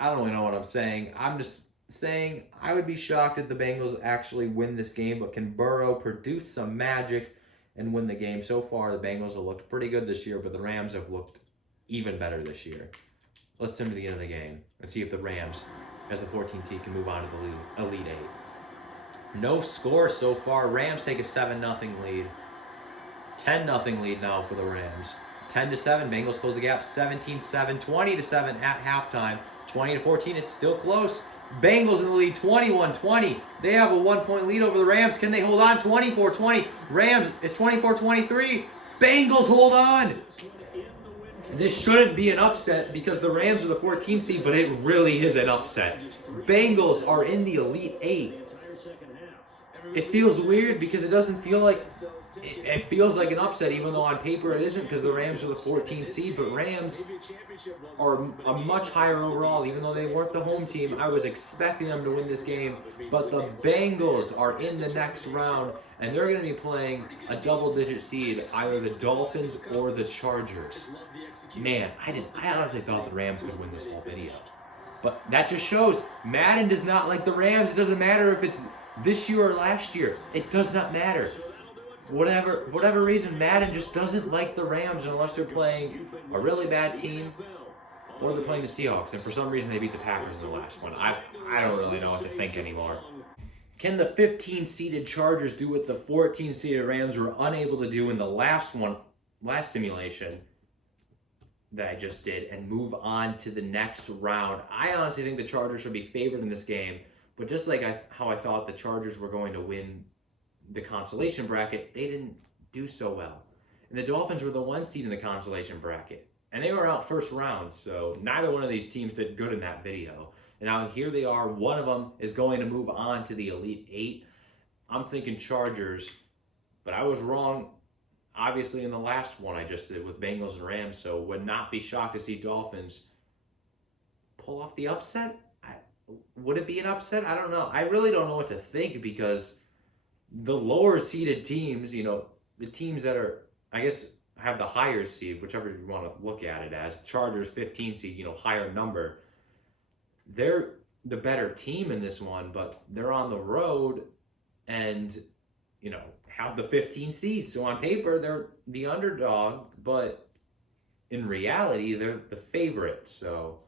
I don't really know what I'm saying. I'm just saying I would be shocked if the Bengals actually win this game, but can Burrow produce some magic and win the game? So far, the Bengals have looked pretty good this year, but the Rams have looked even better this year. Let's sim to the end of the game and see if the Rams, as the 14th seed, can move on to the Elite 8. No score so far. Rams take a 7-0 lead. 10-0 lead now for the Rams. 10-7. Bengals close the gap. 17-7. 20-7 at halftime. 20-14. It's still close. Bengals in the lead. 21-20. They have a 1-point lead over the Rams. Can they hold on? 24-20. Rams. It's 24-23. Bengals hold on. This shouldn't be an upset because the Rams are the 14th seed, but it really is an upset. Bengals are in the Elite 8. It feels weird because it doesn't feel like it feels like an upset, even though on paper it isn't, because the Rams are the 14th seed. But Rams are a much higher overall, even though they weren't the home team. I was expecting them to win this game, but the Bengals are in the next round, and they're going to be playing a double-digit seed, either the Dolphins or the Chargers. Man, I honestly thought the Rams could win this whole video, but that just shows Madden does not like the Rams. It doesn't matter if it's this year or last year. It does not matter. Whatever reason, Madden just doesn't like the Rams unless they're playing a really bad team or they're playing the Seahawks. And for some reason, they beat the Packers in the last one. I don't really know what to think anymore. Can the 15-seeded Chargers do what the 14-seeded Rams were unable to do in the last simulation that I just did, and move on to the next round? I honestly think the Chargers should be favored in this game, but just like how I thought the Chargers were going to win the consolation bracket, they didn't do so well. And the Dolphins were the 1 seed in the consolation bracket, and they were out first round, so neither one of these teams did good in that video. And now here they are. One of them is going to move on to the Elite 8. I'm thinking Chargers, but I was wrong, obviously, in the last one I just did with Bengals and Rams, so would not be shocked to see Dolphins pull off the upset. Would it be an upset? I don't know. I really don't know what to think, because the lower seeded teams, the teams that are, I guess, have the higher seed, whichever you want to look at it as, Chargers 15 seed, higher number, they're the better team in this one, but they're on the road and, have the 15 seed. So on paper, they're the underdog, but in reality, they're the favorite. So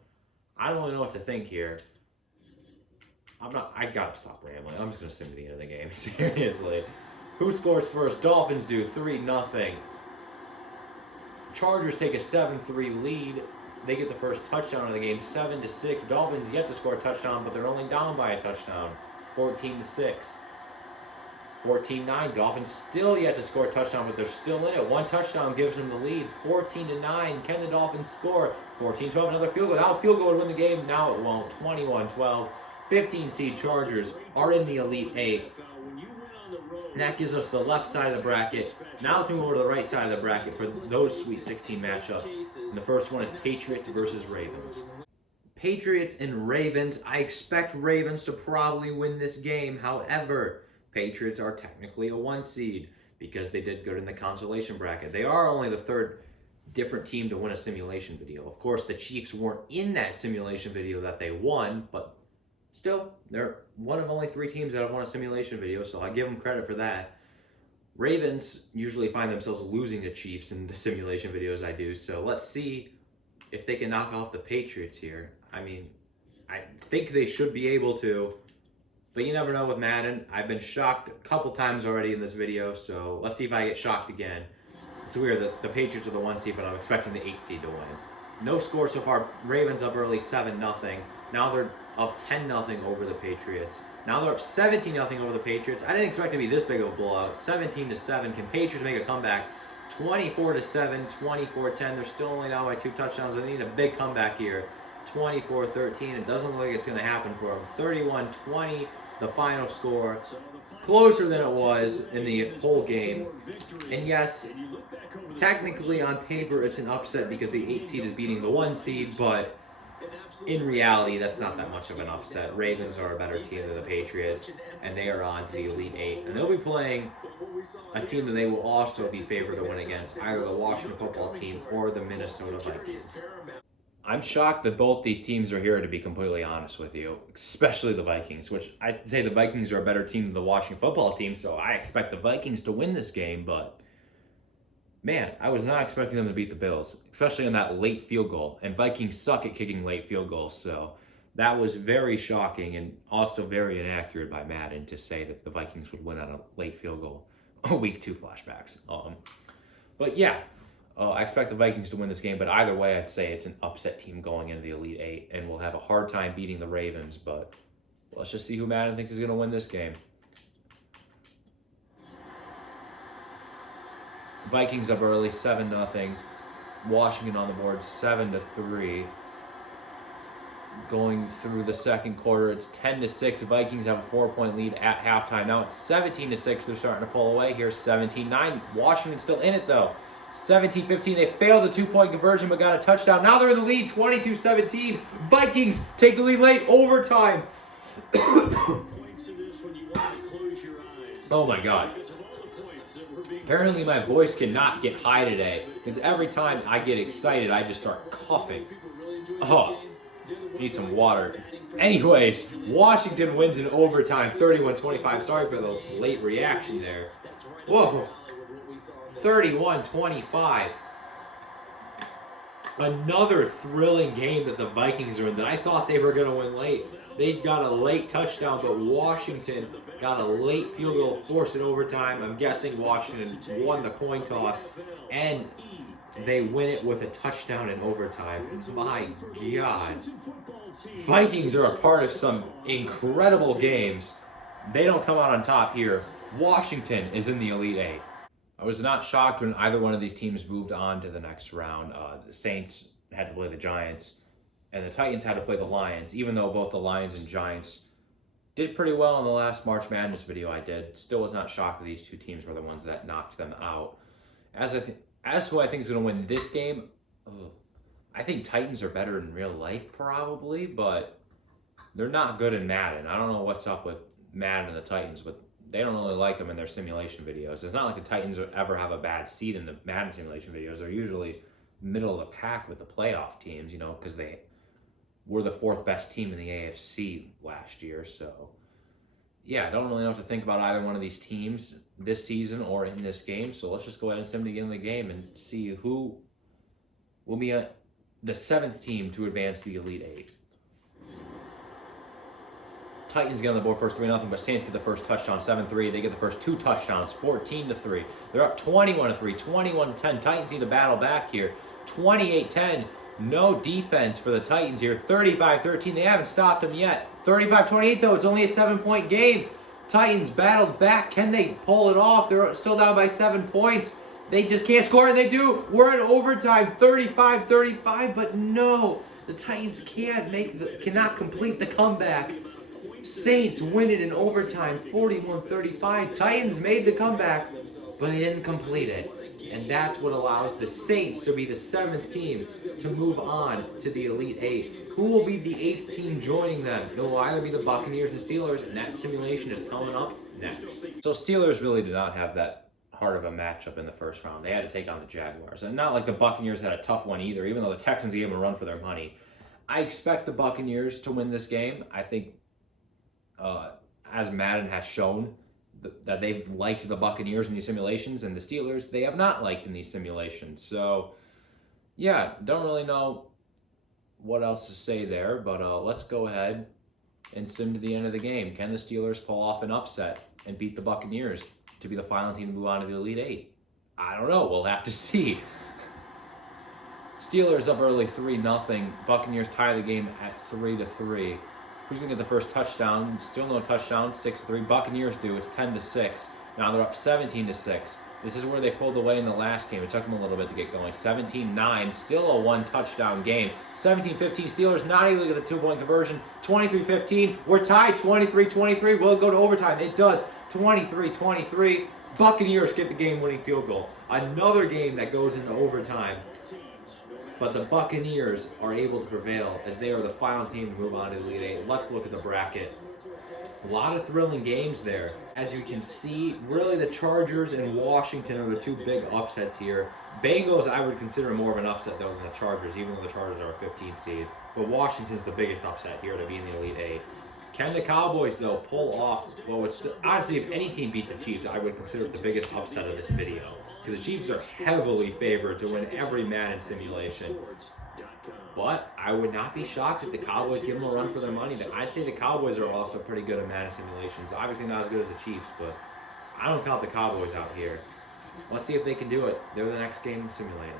I don't really know what to think here. I gotta stop rambling. I'm just gonna sim to the end of the game. Seriously. Who scores first? Dolphins do 3-0. Chargers take a 7-3 lead. They get the first touchdown of the game, 7-6. Dolphins yet to score a touchdown, but they're only down by a touchdown, 14-6. 14-9. Dolphins still yet to score a touchdown, but they're still in it. One touchdown gives them the lead, 14-9. Can the Dolphins score? 14-12. Another field goal. Now a field goal would win the game. Now it won't. 21-12. 15-seed Chargers are in the Elite 8. And that gives us the left side of the bracket. Now let's move over to the right side of the bracket for those Sweet 16 matchups. And the first one is Patriots versus Ravens. Patriots and Ravens. I expect Ravens to probably win this game. However, Patriots are technically a 1 seed because they did good in the consolation bracket. They are only the 3rd different team to win a simulation video. Of course, the Chiefs weren't in that simulation video that they won, but still, they're one of only 3 teams that have won a simulation video, so I give them credit for that. Ravens usually find themselves losing to Chiefs in the simulation videos I do, so let's see if they can knock off the Patriots here. I mean, I think they should be able to, but you never know with Madden. I've been shocked a couple times already in this video, so let's see if I get shocked again. It's weird that the Patriots are the 1 seed, but I'm expecting the 8 seed to win. No score so far. Ravens up early, 7-0. Now they're up 10-0 over the Patriots. Now they're up 17-0 over the Patriots. I didn't expect it to be this big of a blowout. 17-7. Can Patriots make a comeback? 24-7, 24-10. They're still only down by 2 touchdowns. They need a big comeback here. 24-13. It doesn't look like it's going to happen for them. 31-20, the final score. Closer than it was in the whole game. And yes, technically on paper it's an upset because the 8 seed is beating the 1 seed, but in reality, that's not that much of an upset. Ravens are a better team than the Patriots, and they are on to the Elite 8. And they'll be playing a team that they will also be favored to win against, either the Washington football team or the Minnesota Vikings. I'm shocked that both these teams are here, to be completely honest with you, especially the Vikings, which I'd say the Vikings are a better team than the Washington football team, so I expect the Vikings to win this game, but man, I was not expecting them to beat the Bills, especially on that late field goal. And Vikings suck at kicking late field goals, so That was very shocking and also very inaccurate by Madden to say that the Vikings would win on a late field goal. Week 2 flashbacks. But yeah, I expect the Vikings to win this game, but either way, I'd say it's an upset team going into the Elite Eight, and we'll have a hard time beating the Ravens, but let's just see who Madden thinks is going to win this game. Vikings up early, 7-0. Washington on the board, 7-3. Going through the second quarter, it's 10-6. Vikings have a 4-point lead at halftime. Now it's 17-6. They're starting to pull away. Here's 17-9. Washington's still in it, though. 17-15. They failed the 2-point conversion, but got a touchdown. Now they're in the lead, 22-17. Vikings take the lead late, overtime. Oh, my God. Apparently my voice cannot get high today, because every time I get excited, I just start coughing. Oh, need some water. Anyways, Washington wins in overtime, 31-25. Sorry for the late reaction there. Whoa, 31-25. Another thrilling game that the Vikings are in that I thought they were going to win late. They got a late touchdown, but Washington got a late field goal, forced it overtime. I'm guessing Washington won the coin toss, and they win it with a touchdown in overtime. My God. Vikings are a part of some incredible games. They don't come out on top here. Washington is in the Elite Eight. I was not shocked when either one of these teams moved on to the next round. The Saints had to play the Giants, and the Titans had to play the Lions, even though both the Lions and Giants did pretty well in the last March Madness video I did. Still was not shocked that these two teams were the ones that knocked them out. As who I think is going to win this game, I think Titans are better in real life probably, but they're not good in Madden. I don't know what's up with Madden and the Titans, but they don't really like them in their simulation videos. It's not like the Titans ever have a bad seed in the Madden simulation videos. They're usually middle of the pack with the playoff teams, you know, because they were the 4th best team in the AFC last year. So, yeah, I don't really know what to think about either one of these teams this season or in this game. So let's just go ahead and send them to get in the game and see who will be the 7th team to advance the Elite Eight. Titans get on the board first 3-0, but Saints get the first touchdown 7-3. They get the first 2 touchdowns 14-3. They're up 21-3, 21-10. Titans need to battle back here. 28-10. No defense for the Titans here. 35-13. They haven't stopped them yet. 35-28 though. It's only a 7-point game. Titans battled back. Can they pull it off? They're still down by 7 points. They just can't score, and they do. We're in overtime, 35-35, but no. The Titans cannot complete the comeback. Saints win it in overtime, 41-35. Titans made the comeback, but they didn't complete it. And that's what allows the Saints to be the 7th team to move on to the Elite Eight. Who will be the 8th team joining them? It will either be the Buccaneers and Steelers, and that simulation is coming up next. So Steelers really did not have that hard of a matchup in the first round. They had to take on the Jaguars. And not like the Buccaneers had a tough one either, even though the Texans gave them a run for their money. I expect the Buccaneers to win this game. I think, as Madden has shown, that they've liked the Buccaneers in these simulations, and the Steelers they have not liked in these simulations. So, yeah, don't really know what else to say there, but let's go ahead and sim to the end of the game. Can the Steelers pull off an upset and beat the Buccaneers to be the final team to move on to the Elite Eight? I don't know. We'll have to see. Steelers up early 3-0. Buccaneers tie the game at 3-3. Who's going to get the first touchdown? Still no touchdown, 6-3. Buccaneers do. It's 10-6. Now they're up 17-6. This is where they pulled away in the last game. It took them a little bit to get going. 17-9. Still a 1-touchdown game. 17-15. Steelers not able to get the 2-point conversion. 23-15. We're tied 23-23. Will it go to overtime? It does. 23-23. Buccaneers get the game-winning field goal. Another game that goes into overtime. But the Buccaneers are able to prevail as they are the final team to move on to the Elite Eight. Let's look at the bracket. A lot of thrilling games there. As you can see, really the Chargers and Washington are the 2 big upsets here. Bengals I would consider more of an upset though than the Chargers, even though the Chargers are a 15th seed. But Washington's the biggest upset here to be in the Elite Eight. Can the Cowboys, though, pull off, well, it's honestly, if any team beats the Chiefs, I would consider it the biggest upset of this video. Because the Chiefs are heavily favored to win every Madden simulation. But I would not be shocked if the Cowboys give them a run for their money. I'd say the Cowboys are also pretty good at Madden simulations. Obviously not as good as the Chiefs, but I don't count the Cowboys out here. Let's see if they can do it. They're the next game simulating.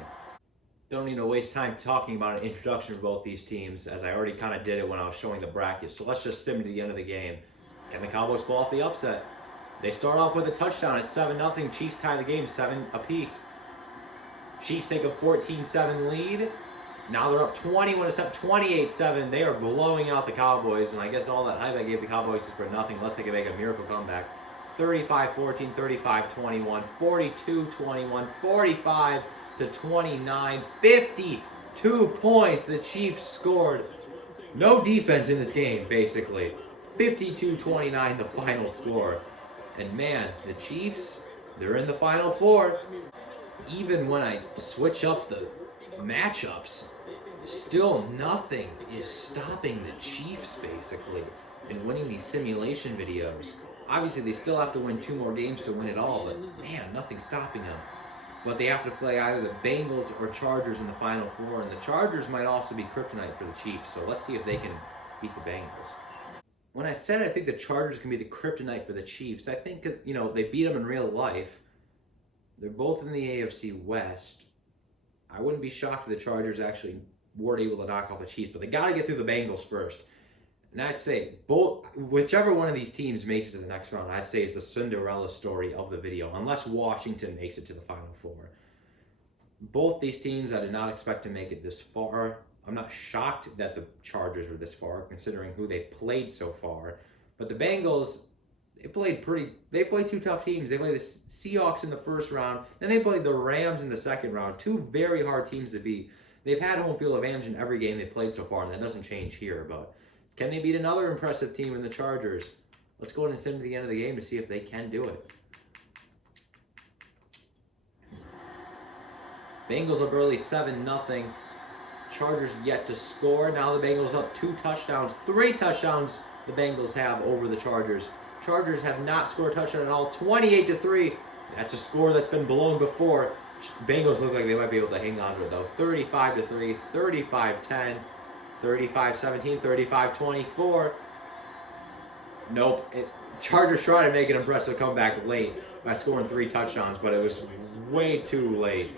Don't need to waste time talking about an introduction of both these teams, as I already kind of did it when I was showing the brackets. So let's just sim to the end of the game. Can the Cowboys pull off the upset? They start off with a touchdown at 7-0. Chiefs tie the game 7 apiece. Chiefs take a 14-7 lead. Now they're up 21 to 28-7. They are blowing out the Cowboys, and I guess all that hype I gave the Cowboys is for nothing unless they can make a miracle comeback. 35-14, 35-21, 42-21, 45-29, 52 points the Chiefs scored. No defense in this game, basically. 52-29 the final score. And man, the Chiefs, they're in the Final Four. Even when I switch up the matchups, still nothing is stopping the Chiefs, basically, in winning these simulation videos. Obviously, they still have to win 2 more games to win it all, but man, nothing's stopping them. But they have to play either the Bengals or Chargers in the Final Four, and the Chargers might also be kryptonite for the Chiefs, so let's see if they can beat the Bengals. When I said I think the Chargers can be the kryptonite for the Chiefs, I think because, you know, they beat them in real life. They're both in the AFC West. I wouldn't be shocked if the Chargers actually weren't able to knock off the Chiefs, but they got to get through the Bengals first. And I'd say whichever one of these teams makes it to the next round, I'd say is the Cinderella story of the video, unless Washington makes it to the Final Four. Both these teams, I did not expect to make it this far. I'm not shocked that the Chargers are this far, considering who they've played so far. But the Bengals, they played 2 tough teams. They played the Seahawks in the first round, then they played the Rams in the second round. 2 very hard teams to beat. They've had home field advantage in every game they've played so far, and that doesn't change here. But can they beat another impressive team in the Chargers? Let's go ahead and send to the end of the game to see if they can do it. Bengals up early, 7-0. Chargers yet to score. Now the Bengals up 2 touchdowns. 3 touchdowns the Bengals have over the Chargers. Chargers have not scored a touchdown at all. 28-3. That's a score that's been blown before. Bengals look like they might be able to hang on to it though. 35-3, 35-10, 35-17, 35-24. Nope. Chargers trying to make an impressive comeback late by scoring 3 touchdowns, but it was way too late.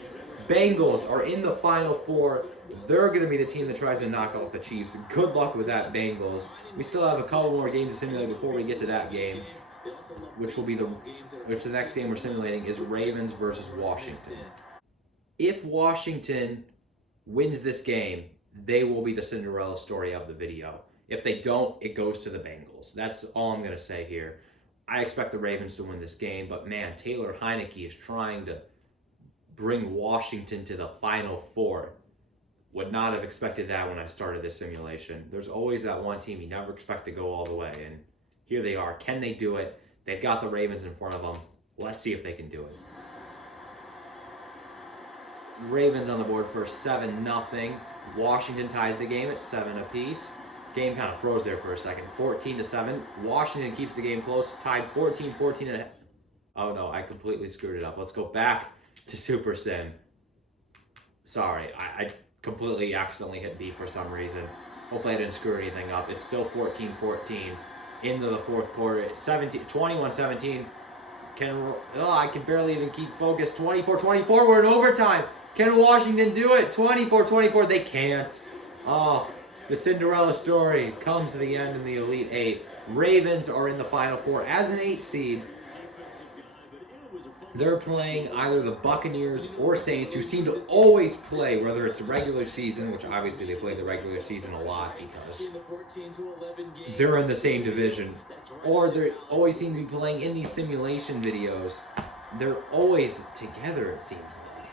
Bengals are in the Final Four. They're going to be the team that tries to knock off the Chiefs. Good luck with that, Bengals. We still have a couple more games to simulate before we get to that game, which the next game we're simulating is Ravens versus Washington. If Washington wins this game, they will be the Cinderella story of the video. If they don't, it goes to the Bengals. That's all I'm going to say here. I expect the Ravens to win this game, but man, Taylor Heineke is trying to bring Washington to the Final Four. Would not have expected that when I started this simulation. There's always that one team you never expect to go all the way, and here they are. Can they do it? They've got the Ravens in front of them. Let's see if they can do it. Ravens on the board for 7-0. Washington ties the game at 7 apiece. Game kind of froze there for a second. 14-7. Washington keeps the game close. Tied 14-14. Oh no, I completely screwed it up. Let's go back to Super Sim. Sorry, I completely accidentally hit B for some reason. Hopefully I didn't screw anything up. It's still 14-14 into the fourth quarter. It's 21-17. I can barely even keep focused. 24-24, we're in overtime. Can Washington do it? 24-24, they can't. Oh, the Cinderella story comes to the end in the Elite Eight. Ravens are in the Final Four as an 8 seed. They're playing either the Buccaneers or Saints, who seem to always play, whether it's regular season, which obviously they play the regular season a lot because they're in the same division, or they always seem to be playing in these simulation videos. They're always together, it seems like.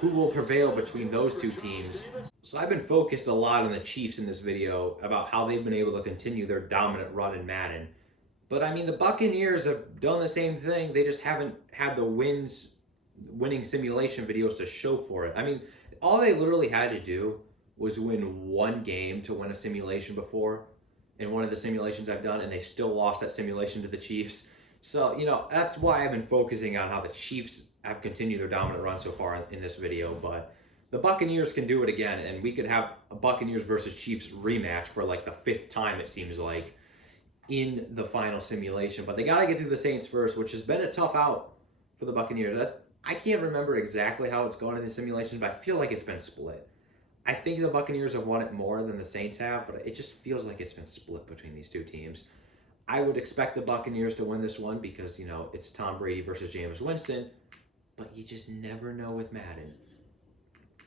Who will prevail between those 2 teams? So I've been focused a lot on the Chiefs in this video about how they've been able to continue their dominant run in Madden. But I mean, the Buccaneers have done the same thing. They just haven't had the winning simulation videos to show for it. I mean, all they literally had to do was win 1 game to win a simulation before in one of the simulations I've done, and they still lost that simulation to the Chiefs. So, you know, that's why I've been focusing on how the Chiefs have continued their dominant run so far in this video. But the Buccaneers can do it again, and we could have a Buccaneers versus Chiefs rematch for like the 5th time, it seems like, in the final simulation. But they got to get through the Saints first, which has been a tough out for the Buccaneers. I can't remember exactly how it's gone in the simulations, but I feel like it's been split. I think the Buccaneers have won it more than the Saints have, but it just feels like it's been split between these two teams. I would expect the Buccaneers to win this one because, it's Tom Brady versus Jameis Winston, but you just never know with Madden.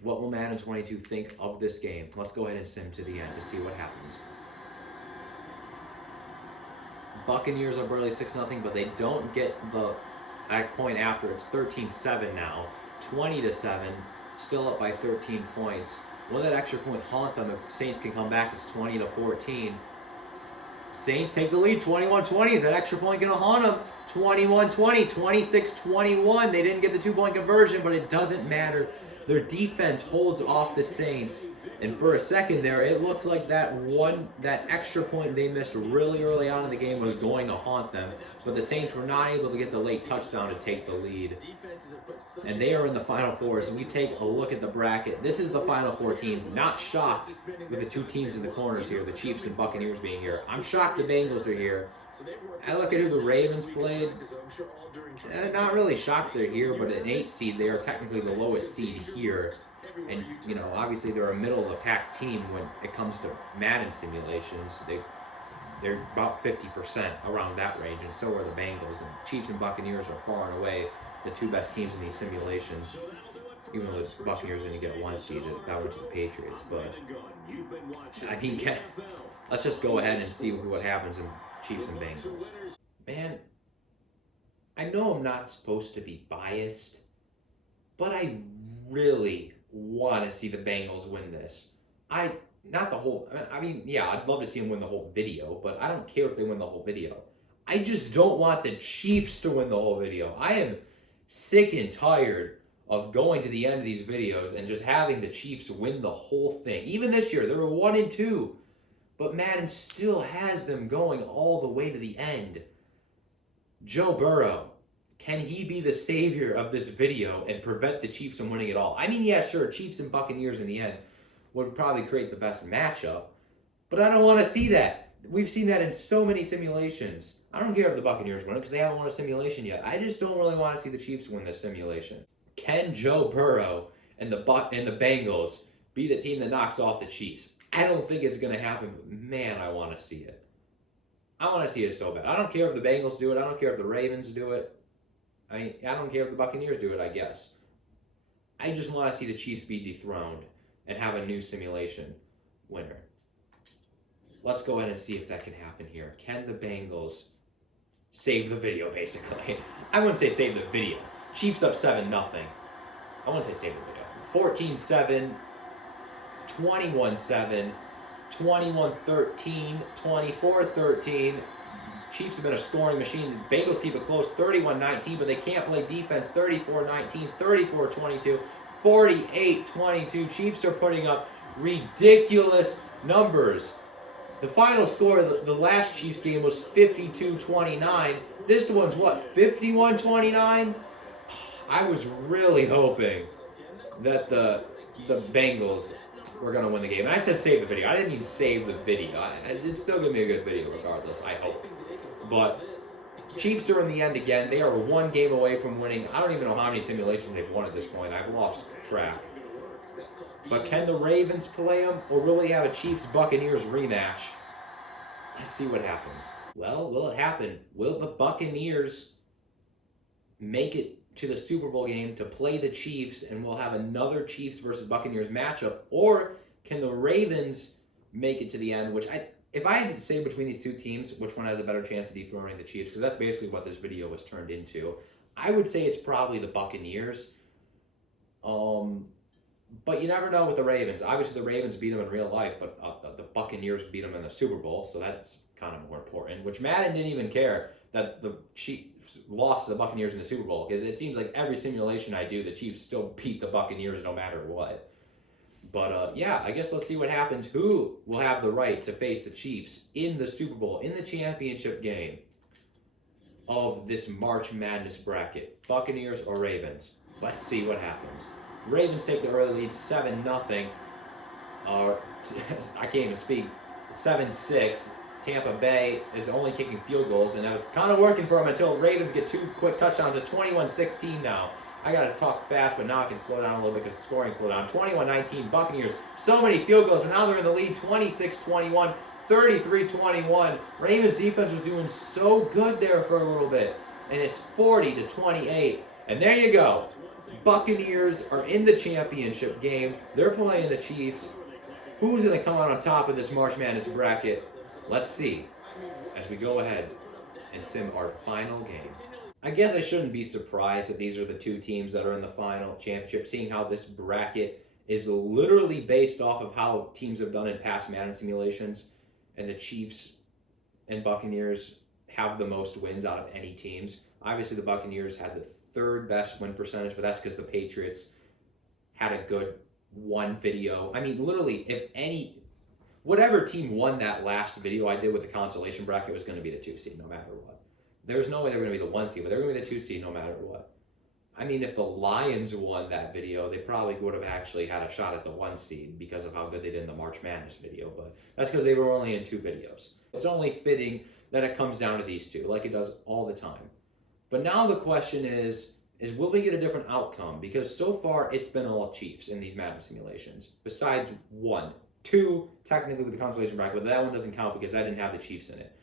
What will Madden 22 think of this game? Let's go ahead and sim to the end to see what happens. Buccaneers are barely 6-0, but they don't get the point after. It's 13-7 now, 20-7, still up by 13 points. Will that extra point haunt them if Saints can come back? It's 20-14. Saints take the lead, 21-20. Is that extra point going to haunt them? 21-20, 26-21. They didn't get the 2-point conversion, but it doesn't matter. Their defense holds off the Saints. And for a second there, it looked like that extra point they missed really early on in the game was going to haunt them. But the Saints were not able to get the late touchdown to take the lead. And they are in the Final Four. So we take a look at the bracket. This is the Final Four teams. Not shocked with the two teams in the corners here, the Chiefs and Buccaneers being here. I'm shocked the Bengals are here. I look at who the Ravens played. Not really shocked they're here, but an 8 seed, they are technically the lowest seed here. And, obviously they're a middle-of-the-pack team when it comes to Madden simulations. They're about 50% around that range, and so are the Bengals. And Chiefs and Buccaneers are far and away the two best teams in these simulations. Even though the Buccaneers didn't get 1 seed, that went to the Patriots. But, let's just go ahead and see what happens in Chiefs and Bengals. Man, I know I'm not supposed to be biased, but I really want to see the Bengals win this. I'd love to see them win the whole video, but I don't care if they win the whole video. I just don't want the Chiefs to win the whole video. I am sick and tired of going to the end of these videos and just having the Chiefs win the whole thing. Even this year, they were 1-2, but Madden still has them going all the way to the end. Joe Burrow, can he be the savior of this video and prevent the Chiefs from winning it all? Yeah, sure, Chiefs and Buccaneers in the end would probably create the best matchup, but I don't want to see that. We've seen that in so many simulations. I don't care if the Buccaneers win it because they haven't won a simulation yet. I just don't really want to see the Chiefs win this simulation. Can Joe Burrow and the Bengals be the team that knocks off the Chiefs? I don't think it's going to happen, but man, I want to see it. I want to see it so bad. I don't care if the Bengals do it. I don't care if the Ravens do it. I don't care if the Buccaneers do it, I guess. I just want to see the Chiefs be dethroned and have a new simulation winner. Let's go ahead and see if that can happen here. Can the Bengals save the video, basically? I wouldn't say save the video. Chiefs up 7-0. I wouldn't say save the video. 14-7, 21-7, 21-13, 24-13. Chiefs have been a scoring machine. Bengals keep it close, 31-19, but they can't play defense. 34-19, 34-22, 48-22. Chiefs are putting up ridiculous numbers. The final score of the last Chiefs game was 52-29. This one's what, 51-29? I was really hoping that the Bengals were going to win the game. And I said save the video. I didn't mean save the video. It's still going to be a good video regardless, I hope. But Chiefs are in the end again. They are 1 game away from winning. I don't even know how many simulations they've won at this point. I've lost track. But can the Ravens play them, or will we have a Chiefs-Buccaneers rematch? Let's see what happens. Well, will it happen? Will the Buccaneers make it to the Super Bowl game to play the Chiefs, and we'll have another Chiefs versus Buccaneers matchup? Or can the Ravens make it to the end, which if I had to say between these two teams, which one has a better chance of dethroning the Chiefs, because that's basically what this video was turned into, I would say it's probably the Buccaneers. But you never know with the Ravens. Obviously, the Ravens beat them in real life, but the Buccaneers beat them in the Super Bowl, so that's kind of more important, which Madden didn't even care that the Chiefs lost to the Buccaneers in the Super Bowl, because it seems like every simulation I do, the Chiefs still beat the Buccaneers no matter what. But, yeah, I guess let's see what happens. Who will have the right to face the Chiefs in the Super Bowl, in the championship game of this March Madness bracket? Buccaneers or Ravens? Let's see what happens. Ravens take the early lead 7-0. I can't even speak. 7-6. Tampa Bay is only kicking field goals, and that was kind of working for them until Ravens get 2 quick touchdowns. It's 21-16 now. I got to talk fast, but now I can slow down a little bit because the scoring slowed down. 21-19, Buccaneers. So many field goals, and now they're in the lead. 26-21, 33-21. Ravens defense was doing so good there for a little bit, and it's 40-28. And there you go. Buccaneers are in the championship game. They're playing the Chiefs. Who's going to come out on top of this March Madness bracket? Let's see as we go ahead and sim our final game. I guess I shouldn't be surprised that these are the 2 teams that are in the final championship, seeing how this bracket is literally based off of how teams have done in past Madden simulations, and the Chiefs and Buccaneers have the most wins out of any teams. Obviously, the Buccaneers had the 3rd best win percentage, but that's because the Patriots had a good one video. I mean, literally, whatever team won that last video I did with the consolation bracket was going to be the 2 seed no matter what. There's no way they're going to be the 1 seed, but they're going to be the 2 seed no matter what. I mean, if the Lions won that video, they probably would have actually had a shot at the 1 seed because of how good they did in the March Madness video, but that's because they were only in 2 videos. It's only fitting that it comes down to these 2, like it does all the time. But now the question is will we get a different outcome? Because so far, it's been all Chiefs in these Madden simulations, besides 1. 2, technically with the consolation bracket, but that one doesn't count because that didn't have the Chiefs in it.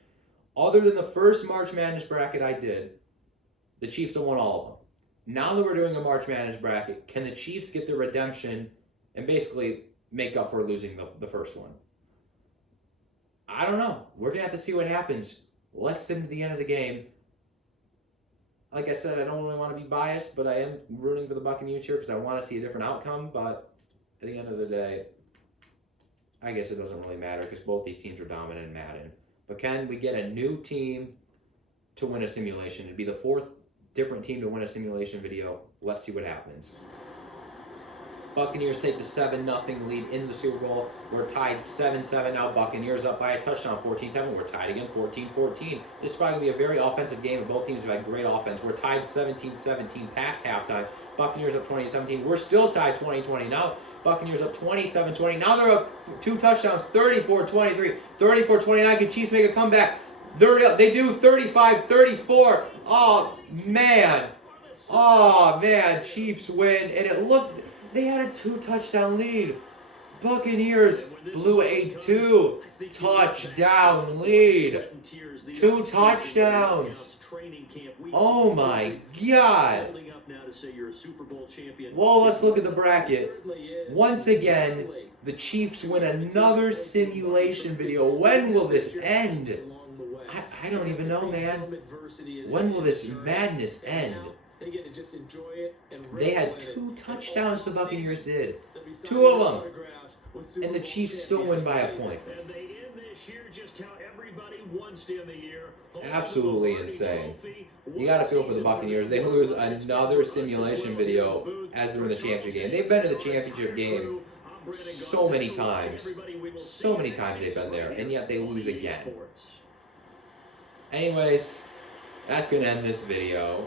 Other than the first March Madness bracket I did, the Chiefs have won all of them. Now that we're doing a March Madness bracket, can the Chiefs get the redemption and basically make up for losing the first one? I don't know. We're going to have to see what happens. Let's sim to the end of the game. Like I said, I don't really want to be biased, but I am rooting for the Buccaneers here because I want to see a different outcome. But at the end of the day, I guess it doesn't really matter because both these teams are dominant in Madden. But can we get a new team to win a simulation? It'd be the 4th different team to win a simulation video. Let's see what happens. Buccaneers take the 7-0 lead in the Super Bowl. We're tied 7-7 now. Buccaneers up by a touchdown, 14-7. We're tied again, 14-14. This is probably going to be a very offensive game, and both teams have had great offense. We're tied 17-17 past halftime. Buccaneers up 20-17. We're still tied 20-20 now. Buccaneers up 27-20. Now they're up 2 touchdowns, 34-23. 34-29. Can Chiefs make a comeback? They do 35-34. Oh, man. Oh, man. Chiefs win. And it looked... They had a 2-touchdown lead. Buccaneers blew a 2-touchdown lead. 2 touchdowns. Oh my God. Well, let's look at the bracket. Once again, the Chiefs win another simulation video. When will this end? I don't even know, man. When will this madness end? They get to just enjoy it and they had 2 touchdowns, the Buccaneers did. 2 of them. And the Chiefs still win by a point. Absolutely insane. You got to feel for the Buccaneers. They lose another simulation video as they're in the championship game. They've been in the championship game so many times. So many times they've been there, and yet they lose again. Anyways, that's going to end this video.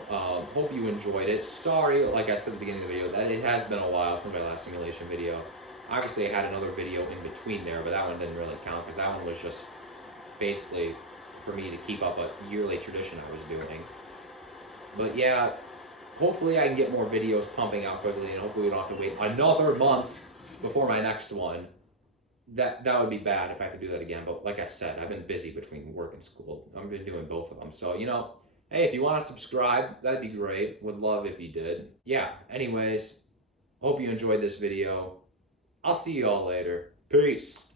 Hope you enjoyed it. Sorry, like I said at the beginning of the video, that it has been a while since my last simulation video. Obviously, I had another video in between there, but that one didn't really count because that one was just basically for me to keep up a yearly tradition I was doing. But yeah, hopefully I can get more videos pumping out quickly, and hopefully we don't have to wait another month before my next one. That would be bad if I have to do that again, but like I said, I've been busy between work and school. I've been doing both of them, so, you know, hey, if you want to subscribe, that'd be great. Would love if you did. Yeah, anyways, hope you enjoyed this video. I'll see you all later. Peace.